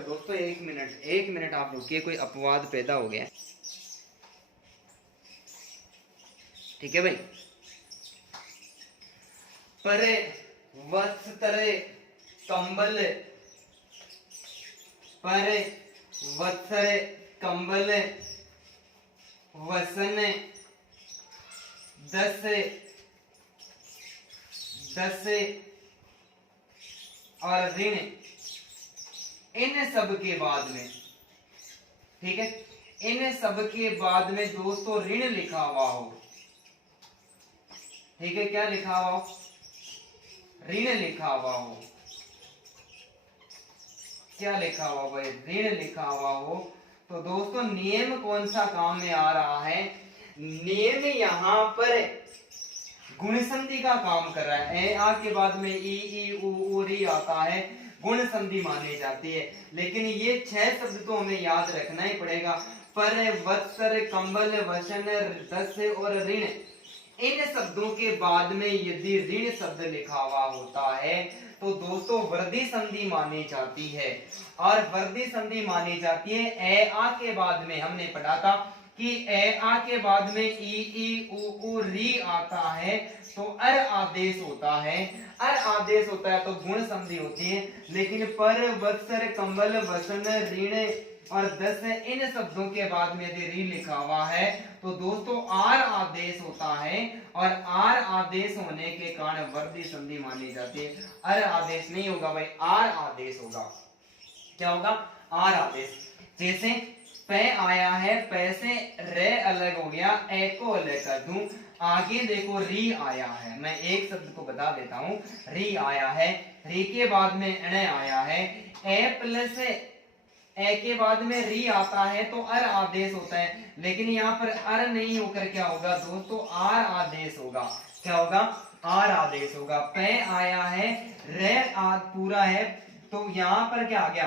दोस्तों एक मिनट आप रुकिए, कोई अपवाद पैदा हो गया। ठीक है भाई, पर वत्सर कंबल, पर वत्सर कंबल वसन 10 और ऋण, इन सब के बाद में, ठीक है, इन सब के बाद में दोस्तों ऋण लिखा हुआ हो। ठीक है, क्या लिखा हुआ हो, ऋण लिखा हुआ हो। क्या लिखा हुआ भाई, ऋण लिखा हुआ हो, तो दोस्तों नियम कौन सा काम में आ रहा है, नियम यहाँ पर गुण संधि का काम कर रहा है। ए आ के बाद में ई उ री आता है, गुण संधि मानी जाती है। लेकिन ये 6 शब्द तो हमें याद रखना ही पड़ेगा, पर वत्सर कंबल वचन 10 और ऋण, इन शब्दों के बाद में यदि ऋण शब्द लिखा हुआ होता है तो दोस्तों वर्धी संधि मानी जाती है। और वर्धी संधि मानी जाती है ए आ के बाद में, हमने पढ़ा था कि ए आ के बाद में ई उ री आता है तो अर आदेश होता है, अर आदेश होता है तो गुण संधि होती है। लेकिन पर वत्सर कंबल वसन ऋण और 10 इन शब्दों के बाद में यदि री लिखा हुआ है तो दोस्तों आर आदेश होता है, और आर आदेश होने के कारण वर्धी संधि मानी जाती है। अर आदेश नहीं होगा भाई, आर आदेश होगा। क्या होगा, आर आदेश। जैसे पे आया है, पै से रे अलग हो गया, ए को अलग कर दूं, आगे देखो री आया है, मैं एक शब्द को बता देता हूं, री आया है, री के बाद में अण आया है, ए प्लस ए के बाद में री आता है तो अर आदेश होता है, लेकिन यहाँ पर अर नहीं होकर क्या होगा दोस्तों, आर आदेश होगा। क्या होगा, आर आदेश होगा। पे आया है, रे पूरा है, तो यहाँ पर क्या आ गया,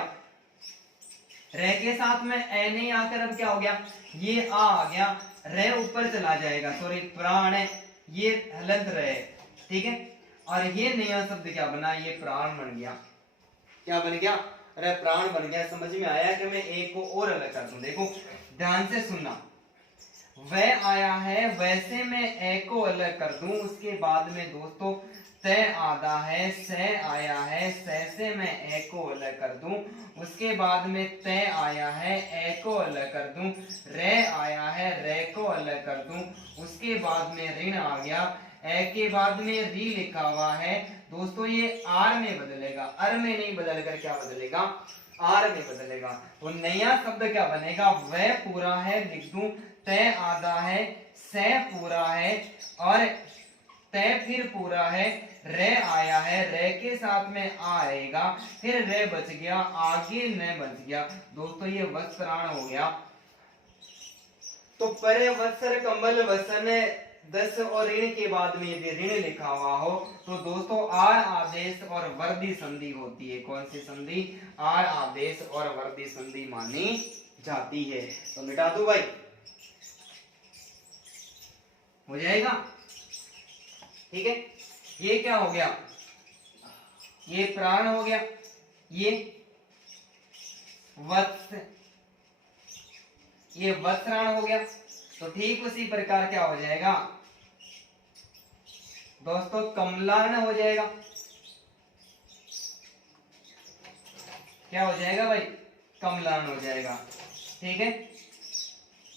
रे के साथ में ए नहीं आकर अब क्या हो गया, ये आ गया, रे ऊपर चला जाएगा, सॉरी प्राण है, ये हलंत रहे, ठीक है। और ये नया शब्द क्या बना, ये प्राण बन गया। क्या बन गया, अरे प्राण बन गया। समझ में आया कि मैं एक को और अलग कर दूं, देखो ध्यान से सुनना। वह आया है, वैसे मैं ए को अलग कर दूं, उसके बाद में दोस्तों तय आधा है, से आया है, से मैं ए को अलग कर दूं, उसके बाद में तय आया है, ए को अलग कर दूं, रे आया है, रे को अलग कर दूं, उसके बाद में ऋण आ गया, ए के बाद में री लिखा हुआ है दोस्तों, ये आर में बदलेगा, अर में नहीं बदलकर क्या बदलेगा, आर में बदलेगा। तो नया शब्द क्या बनेगा, वह पूरा है लिख दूं, तय आधा है, से पूरा है, और तय फिर पूरा है, रे आया है, रे के साथ में आएगा, फिर रे बच गया, आगे न बच गया दोस्तों, ये वस्त्राण हो गया। तो परे वत्सर कमल वसन 10 और ऋण के बाद में यदि ऋण लिखा हुआ हो तो दोस्तों आर आदेश और वर्दी संधि होती है। कौन सी संधि, आर आदेश और वर्दी संधि मानी जाती है। तो मिटा दो भाई, हो जाएगा, ठीक है। ये क्या हो गया, ये प्राण हो गया, ये वत्स, ये वत्सराण हो गया। तो ठीक उसी प्रकार क्या हो जाएगा दोस्तों, कमलान हो जाएगा। क्या हो जाएगा भाई, कमलान हो जाएगा, ठीक है।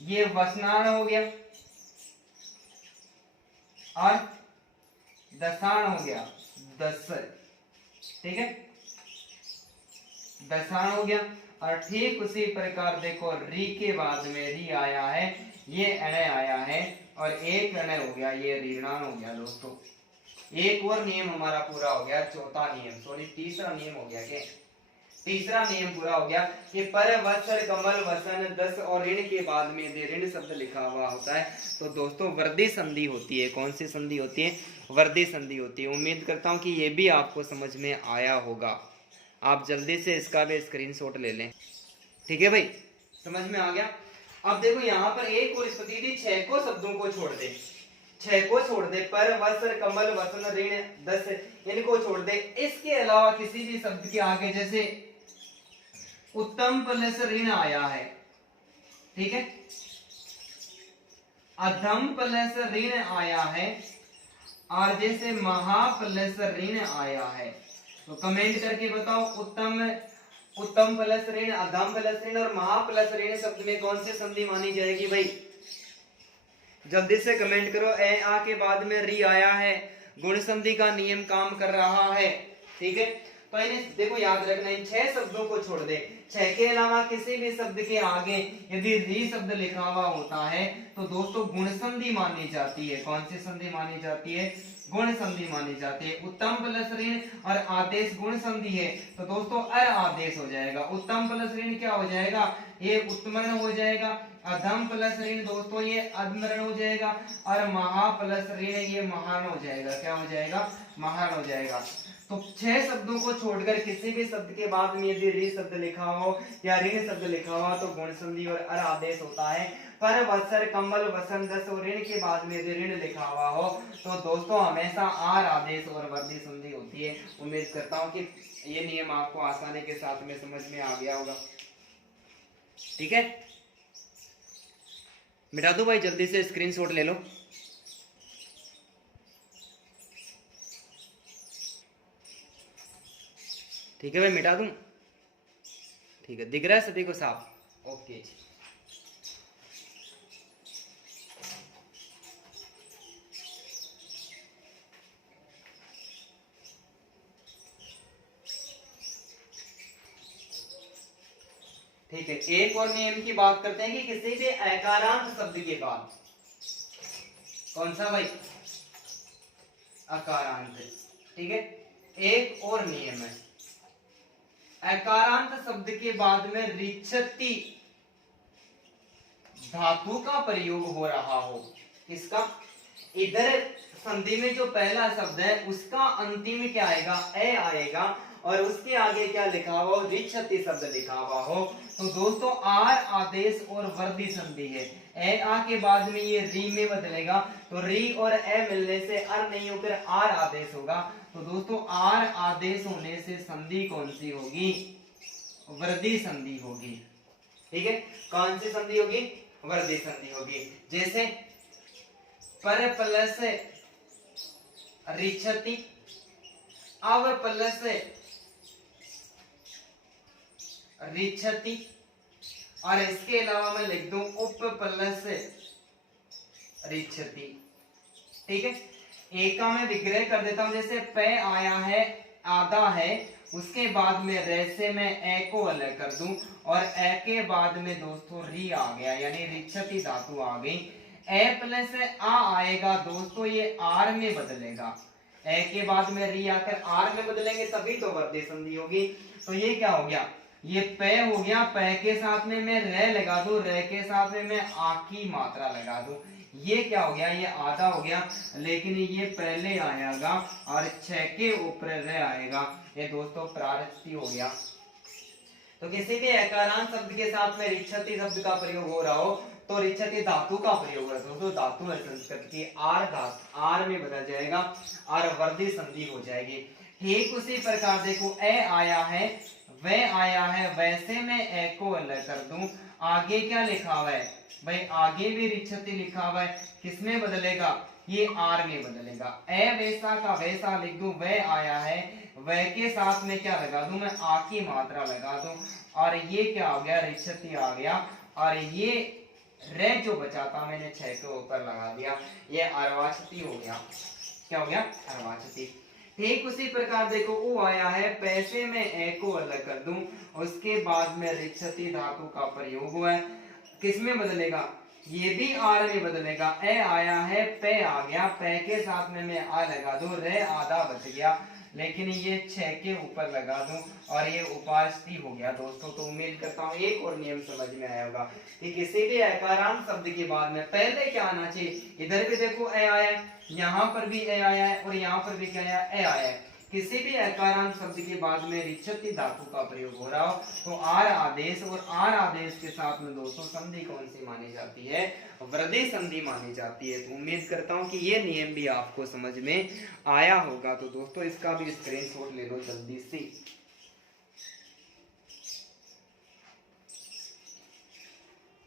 ये वसनान हो गया और दसाण हो गया, दस, ठीक है, दसाण हो गया। और ठीक उसी प्रकार देखो री के बाद में री आया है, ये अण आया है, और एक अण हो गया, ये रीणान हो गया दोस्तों। एक और नियम हमारा पूरा हो गया, चौथा नियम, सॉरी तीसरा नियम हो गया। क्या, तीसरा नियम पूरा हो गया कि पर वत्सर कमल वसन 10 और ऋण के बाद में यदि ऋण शब्द लिखा हुआ होता है तो दोस्तों वर्दी संधि होती है। कौन सी संधि होती है, वर्दी संधि होती है। उम्मीद करता हूं कि ये भी आपको समझ में आया होगा। आप जल्दी से इसका भी स्क्रीनशॉट ले लें, ठीक है भाई, समझ में आ गया। अब देखो यहाँ पर एक और स्थिति थी, 6 को शब्दों को छोड़ दे, 6 को छोड़ दे, पर वस्त्र कमल वसन ऋण 10 इनको छोड़ दे। इसके अलावा किसी भी शब्द के आगे जैसे उत्तम प्लस ऋण आया है, ठीक है, अधम प्लस ऋण आया है, और जैसे महा प्लस ऋण आया है, तो कमेंट करके बताओ उत्तम प्लस ऋण, अधम प्लस ऋण और महा प्लस ऋण शब्द में कौन सी संधि मानी जाएगी भाई, जल्दी से कमेंट करो। ए आ के बाद में री आया है, गुण संधि का नियम काम कर रहा है, ठीक है। तो इन्हें देखो याद रखना, इन 6 शब्दों को छोड़ दे, 6 के अलावा किसी भी शब्द के आगे यदि री शब्द लिखा हुआ होता है तो दोस्तों गुण संधि मानी जाती है। कौन सी संधि मानी जाती है, गुण संधि मानी जाती है। उत्तम प्लस ऋण और आदेश गुण संधि है तो दोस्तों अर आदेश हो जाएगा। उत्तम प्लस ऋण क्या हो जाएगा, ये उत्तमरण हो जाएगा। अधम प्लस ऋण दोस्तों ये अधमरण हो जाएगा, और महा प्लस ऋण ये महान हो जाएगा। क्या हो जाएगा, महान हो जाएगा। तो 6 शब्दों को छोड़कर किसी भी शब्द के बाद में यदि ऋ शब्द लिखा हो या ऋण शब्द लिखा हो तो गुण संधि और अर आदेश होता है। पर वत्सर कमल वसन 10 और ऋण के बाद में यदि ऋण लिखा हुआ हो तो दोस्तों हमेशा आर आदेश और वर्दी संधि होती है। उम्मीद करता हूं कि ये नियम आपको आसानी के साथ में समझ में आ गया होगा, ठीक है। मिटा दो भाई, जल्दी से स्क्रीनशॉट ले लो। ठीक है भाई, मिटा दूं, ठीक है, दिख रहा है सभी को साफ, ओके जी। ठीक है, एक और नियम की बात करते हैं कि किसी भी अकारांत शब्द के बाद, कौन सा भाई, अकारांत, ठीक है। एक और नियम है, अकारांत शब्द के बाद में रिच्छति धातु का प्रयोग हो रहा हो। किसका? इधर संधि में जो पहला शब्द है उसका अंतिम क्या आएगा? ए आएगा, और उसके आगे क्या लिखा हुआ? रिच्छति शब्द लिखा हुआ हो। तो दोस्तों आर आदेश और वर्दी संधि है। ए आ के बाद में ये री में बदलेगा, तो री और ए मिलने से अर नहीं होकर आर आदेश होगा। तो दोस्तों आर आदेश होने से संधि कौन सी होगी? वर्दी संधि होगी। ठीक है, कौन सी संधि होगी? वर्दी संधि होगी। जैसे पर प्लस रिच्छति, अव प्लस रिच्छति, और इसके अलावा मैं लिख दूं उप प्लस रिच्छति। ठीक है, एका में विग्रह कर देता हूं। जैसे पे आया है, आधा है, उसके बाद में रेसे में ए को अलग कर दूं, और ए के बाद में दोस्तों री आ गया, यानी रिच्छति धातु आ गई। ए प्लस आ आएगा दोस्तों, ये आर में बदलेगा। ए के बाद में री आकर आर में बदलेंगे, तभी तो वर्दी संधि होगी। तो ये क्या हो गया? ये पे हो गया, पे के साथ में मैं रे लगा दूं, रे के साथ में मैं आ की मात्रा लगा दूं। ये क्या हो गया? ये आधा हो गया, लेकिन ये पहले आएगा और 6 के ऊपर रे आएगा। ये दोस्तों प्रारस्ती हो गया। तो किसी भी अकारांत शब्द के साथ में रिच्छति शब्द का प्रयोग हो रहा हो तो रिच्छति धातु का प्रयोग है दोस्तों। धातु है संस्कृत की, आर धातु आर में बदल जाएगा और वर्दी संधि हो जाएगी। ठीक उसी प्रकार देखो ए आया है, वे आया है, वैसे मैं ए को अलग कर दूं। आगे क्या लिखा हुआ है भाई? आगे भी रिच्छति लिखा हुआ है, किसमें बदलेगा? ये आर में बदलेगा। ए वैसा का वैसा लिख दूं, वे आया है, वे के साथ में क्या लगा दूं? मैं आ की मात्रा लगा दूं, और ये क्या हो गया? रिच्छति आ गया, और ये रे जो बचा था मैंने 6 के ऊपर लगा दिया, ये अर्वाचती हो गया। क्या हो गया? अर्वाचती। ठीक उसी प्रकार देखो ओ आया है, पैसे में ए को अलग कर दूं, उसके बाद में रिच्छति धातु का प्रयोग हुआ है, किसमें बदलेगा? ये भी आर में बदलेगा। ए आया है, पे आ गया, पे के साथ में मैं आ लगा दूं, रे आधा बच गया, लेकिन ये 6 के ऊपर लगा दूं, और ये उपास्ति हो गया दोस्तों। तो उम्मीद करता हूँ एक और नियम समझ में आया होगा कि किसी भी अकारांत शब्द के बाद में पहले क्या आना चाहिए। इधर भी देखो ए आया है, यहाँ पर भी ए आया है, और यहाँ पर भी क्या आया? ए आया है। किसी भी अकारांत शब्द के बाद में रिच्छति धातु का प्रयोग हो रहा हो तो आर आदेश, और आर आदेश के साथ में दोस्तों संधि कौन सी मानी जाती है? वर्दी संधि मानी जाती है। तो उम्मीद करता हूं कि ये नियम भी आपको समझ में आया होगा। तो दोस्तों इसका भी स्क्रीनशॉट ले लो जल्दी से।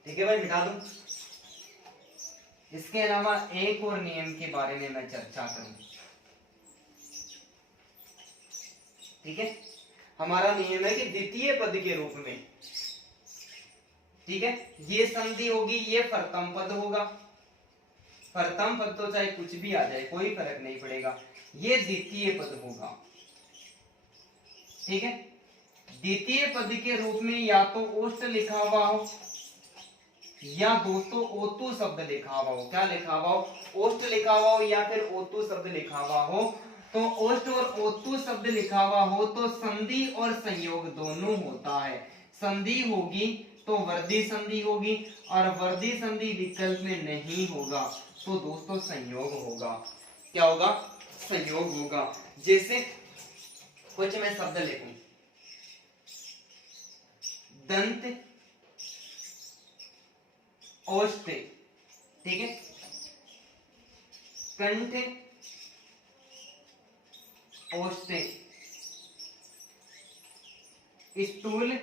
ठीक है भाई, मिटा दूं। इसके अलावा एक और नियम के बारे में मैं चर्चा करूं। ठीक है, हमारा नियम है कि द्वितीय पद के रूप में, ठीक है, ये संधि होगी, ये प्रथम पद होगा। प्रथम पद तो चाहे कुछ भी आ जाए, कोई फर्क नहीं पड़ेगा, ये द्वितीय पद होगा। ठीक है, द्वितीय पद के रूप में या तो ओष्ठ लिखा हुआ हो, या दोस्तों ओतु शब्द लिखा हुआ हो। क्या लिखा हुआ हो? ओष्ठ लिखा हुआ हो, या फिर ओतु शब्द लिखा हुआ हो। तो ओष्ठ और ओतु शब्द लिखा हुआ हो तो संधि और संयोग दोनों होता है। संधि होगी तो वर्दी संधि होगी, और वर्दी संधि विकल्प में नहीं होगा तो दोस्तों संयोग होगा। क्या होगा? संयोग होगा। जैसे कुछ मैं शब्द लिखूं, दंत ओष्ठ, ठीक है, कंठ ओष्ठ, स्थूल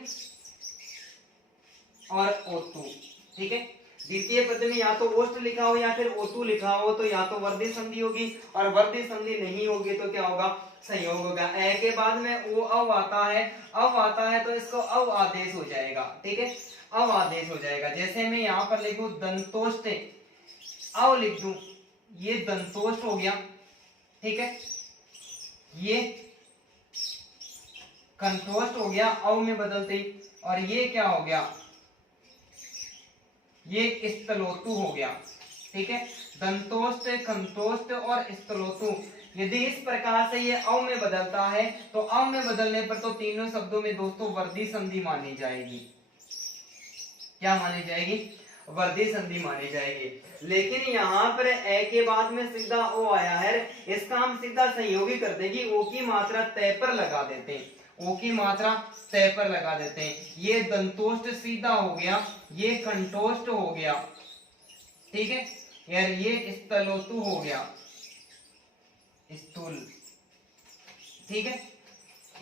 और ओतु। ठीक है, द्वितीय पद में या तो ओष्ठ लिखा हो या फिर ओतु लिखा हो तो या तो वर्दी संधि होगी, और वर्दी संधि नहीं होगी तो क्या होगा? संयोग होगा। ए के बाद में वो अव आता है, अव आता है तो इसको अव आदेश हो जाएगा। ठीक है, अव आदेश हो जाएगा। जैसे मैं यहाँ पर लिखूं दंतोष्ठ, अव लिख दूं, ये दंतोष्ठ हो गया। ठीक है, ये कंठोष्ठ हो गया अव में बदलते, और ये क्या हो गया? ये स्थलोतु हो गया। ठीक है, दंतोष्ठ, कंठोष्ठ और स्थलोतु यदि इस प्रकार से ये अव में बदलता है तो अव में बदलने पर तो तीनों शब्दों में दोस्तों वर्दी संधि मानी जाएगी। क्या मानी जाएगी? वर्दी संधि मानी जाएगी। लेकिन यहाँ पर ए के बाद में सीधा ओ आया है, इसका हम सीधा संयोगी कर देंगे, ओ की मात्रा तय पर लगा देते हैं, ओ की मात्रा तय पर लगा देते हैं। ये दंतोष्ट सीधा हो गया, ये कंठोष्ट हो गया, ठीक है यार, ये स्थलोतु हो गया, स्थूल, ठीक है।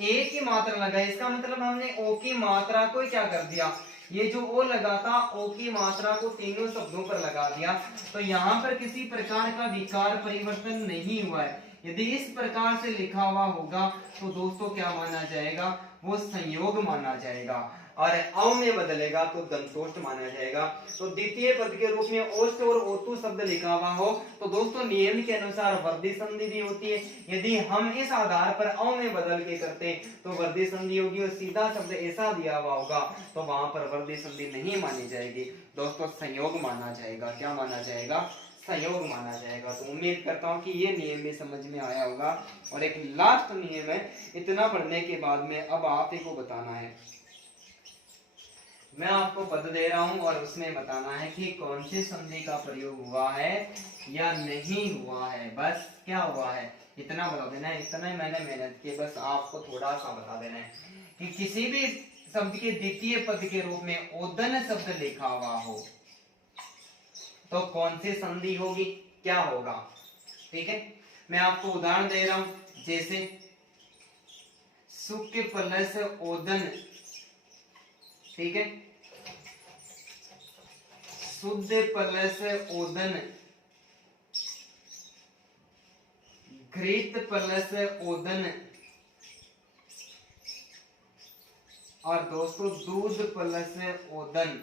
ए की मात्रा लगा, इसका मतलब हमने ओ की मात्रा को क्या कर दिया, ये जो ओ लगा था ओ की मात्रा को तीनों शब्दों पर लगा दिया। तो यहाँ पर किसी प्रकार का विकार परिवर्तन नहीं हुआ है। यदि इस प्रकार से लिखा हुआ होगा तो दोस्तों क्या माना जाएगा, वो संयोग माना जाएगा, और अव में बदलेगा तो दंतोष्ट माना जाएगा। तो द्वितीय पद के रूप में ओष्ठ और ओतु शब्द लिखा हुआ हो तो दोस्तों नियम के अनुसार वर्दी संधि भी होती है। यदि हम इस आधार पर अव में बदल के करते तो वर्दी संधि होगी, और सीधा शब्द ऐसा दिया हुआ होगा तो वहां पर वर्दी संधि नहीं मानी जाएगी दोस्तों, संयोग माना जाएगा। क्या माना जाएगा? संयोग माना जाएगा। तो उम्मीद करता हूँ कि ये नियम भी समझ में आया होगा। और एक लास्ट नियम है, इतना पढ़ने के बाद में अब आप ही को बताना है, मैं आपको पद दे रहा हूं और उसमें बताना है कि कौन सी संधि का प्रयोग हुआ है या नहीं हुआ है। बस क्या हुआ है इतना बता देना है, इतना ही मैंने मेहनत की, बस आपको थोड़ा सा बता देना है कि किसी भी शब्द के द्वितीय पद के रूप में ओदन शब्द लिखा हुआ हो तो कौन सी संधि होगी, क्या होगा, ठीक है। मैं आपको उदाहरण दे रहा हूं, जैसे सुख प्लस ओदन, ठीक है, शुद्ध प्लस ओदन, घृत प्लस ओदन, और दोस्तों दूध प्लस ओदन।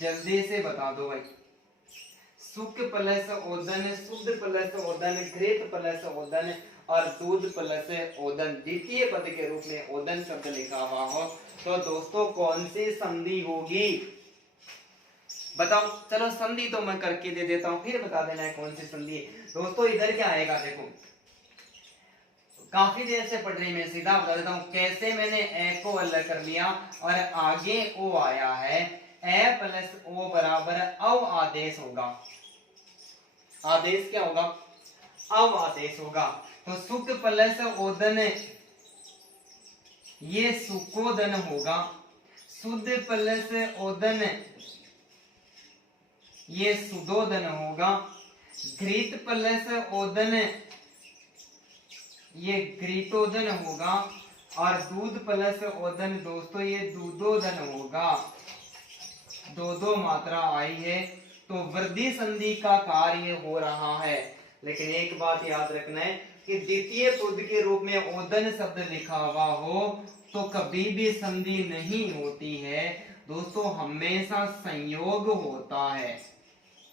जल्दी से बता दो भाई, सुख प्लस ओदन, शुद्ध प्लस ओदन, घृत प्लस ओदन और दूध प्लस ओदन, द्वितीय पद के रूप में ओदन शब्द लिखा हुआ हो तो दोस्तों कौन सी संधि होगी, बताओ। चलो संधि तो मैं करके दे देता हूं, फिर बता देना है कौन सी संधि। दोस्तों इधर क्या आएगा, देखो काफी देर से पढ़ रही, मैं सीधा बता देता हूं कैसे मैंने ए को अलग कर लिया और आगे ओ आया है। ए प्लस ओ बराबर अव आदेश होगा, आदेश क्या होगा, अव आदेश होगा। तो सुख प्लस ओदन ये सुकोदन होगा, शुद्ध प्लस ओदन ये सुदोदन होगा, घृत प्लस ओदन ये घृतोदन होगा, और दूध प्लस ओदन दोस्तों ये दूधोदन होगा। दो दो मात्रा आई है तो वृद्धि संधि का कार्य हो रहा है। लेकिन एक बात याद रखना है कि द्वितीय पद के रूप में ओदन शब्द लिखा हुआ हो तो कभी भी संधि नहीं होती है दोस्तों, हमेशा संयोग होता है।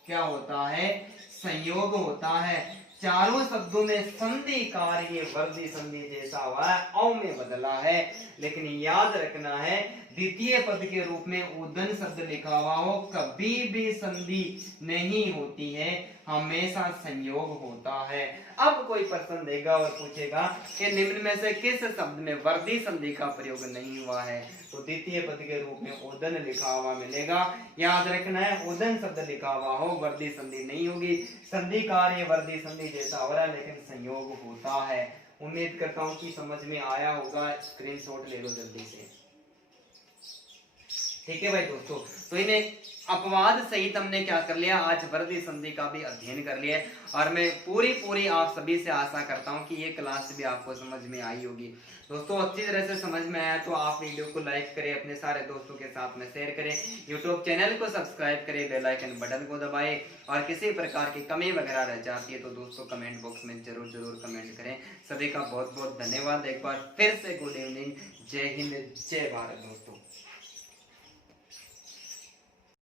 क्या होता है? संयोग होता है। चारों शब्दों में संधि कार्य वर्दी संधि जैसा हुआ है, अव में बदला है। लेकिन याद रखना है द्वितीय पद के रूप में उदन शब्द लिखा हुआ हो कभी भी संधि नहीं होती है, हमेशा संयोग होता है। अब कोई प्रश्न देगा और पूछेगा कि निम्न में से किस शब्द में वर्दी संधि का प्रयोग नहीं हुआ है, तो द्वितीय पद के रूप में उदन लिखा हुआ मिलेगा। याद रखना है उदन शब्द लिखा हुआ हो वर्दी संधि नहीं होगी, संधि कार्य वर्दी संधि जैसा हो रहा है लेकिन संयोग होता है। उम्मीद करता हूं कि समझ में आया होगा, स्क्रीनशॉट ले लो जल्दी से, ठीक है भाई दोस्तों। तो इन्हें अपवाद सहित हमने क्या कर लिया, आज वर्दी संधि का भी अध्ययन कर लिया। और मैं पूरी आप सभी से आशा करता हूं कि ये क्लास भी आपको समझ में आई होगी। दोस्तों अच्छी तरह से समझ में आया तो आप वीडियो को लाइक करें, अपने सारे दोस्तों के साथ में शेयर करें, यूट्यूब चैनल को सब्सक्राइब करें, बेल आइकन बटन को दबाएं। और किसी प्रकार की कमी वगैरह रह जाती है तो दोस्तों कमेंट बॉक्स में जरूर कमेंट करें। सभी का बहुत बहुत धन्यवाद। एक बार फिर से गुड इवनिंग, जय हिंद, जय भारत दोस्तों।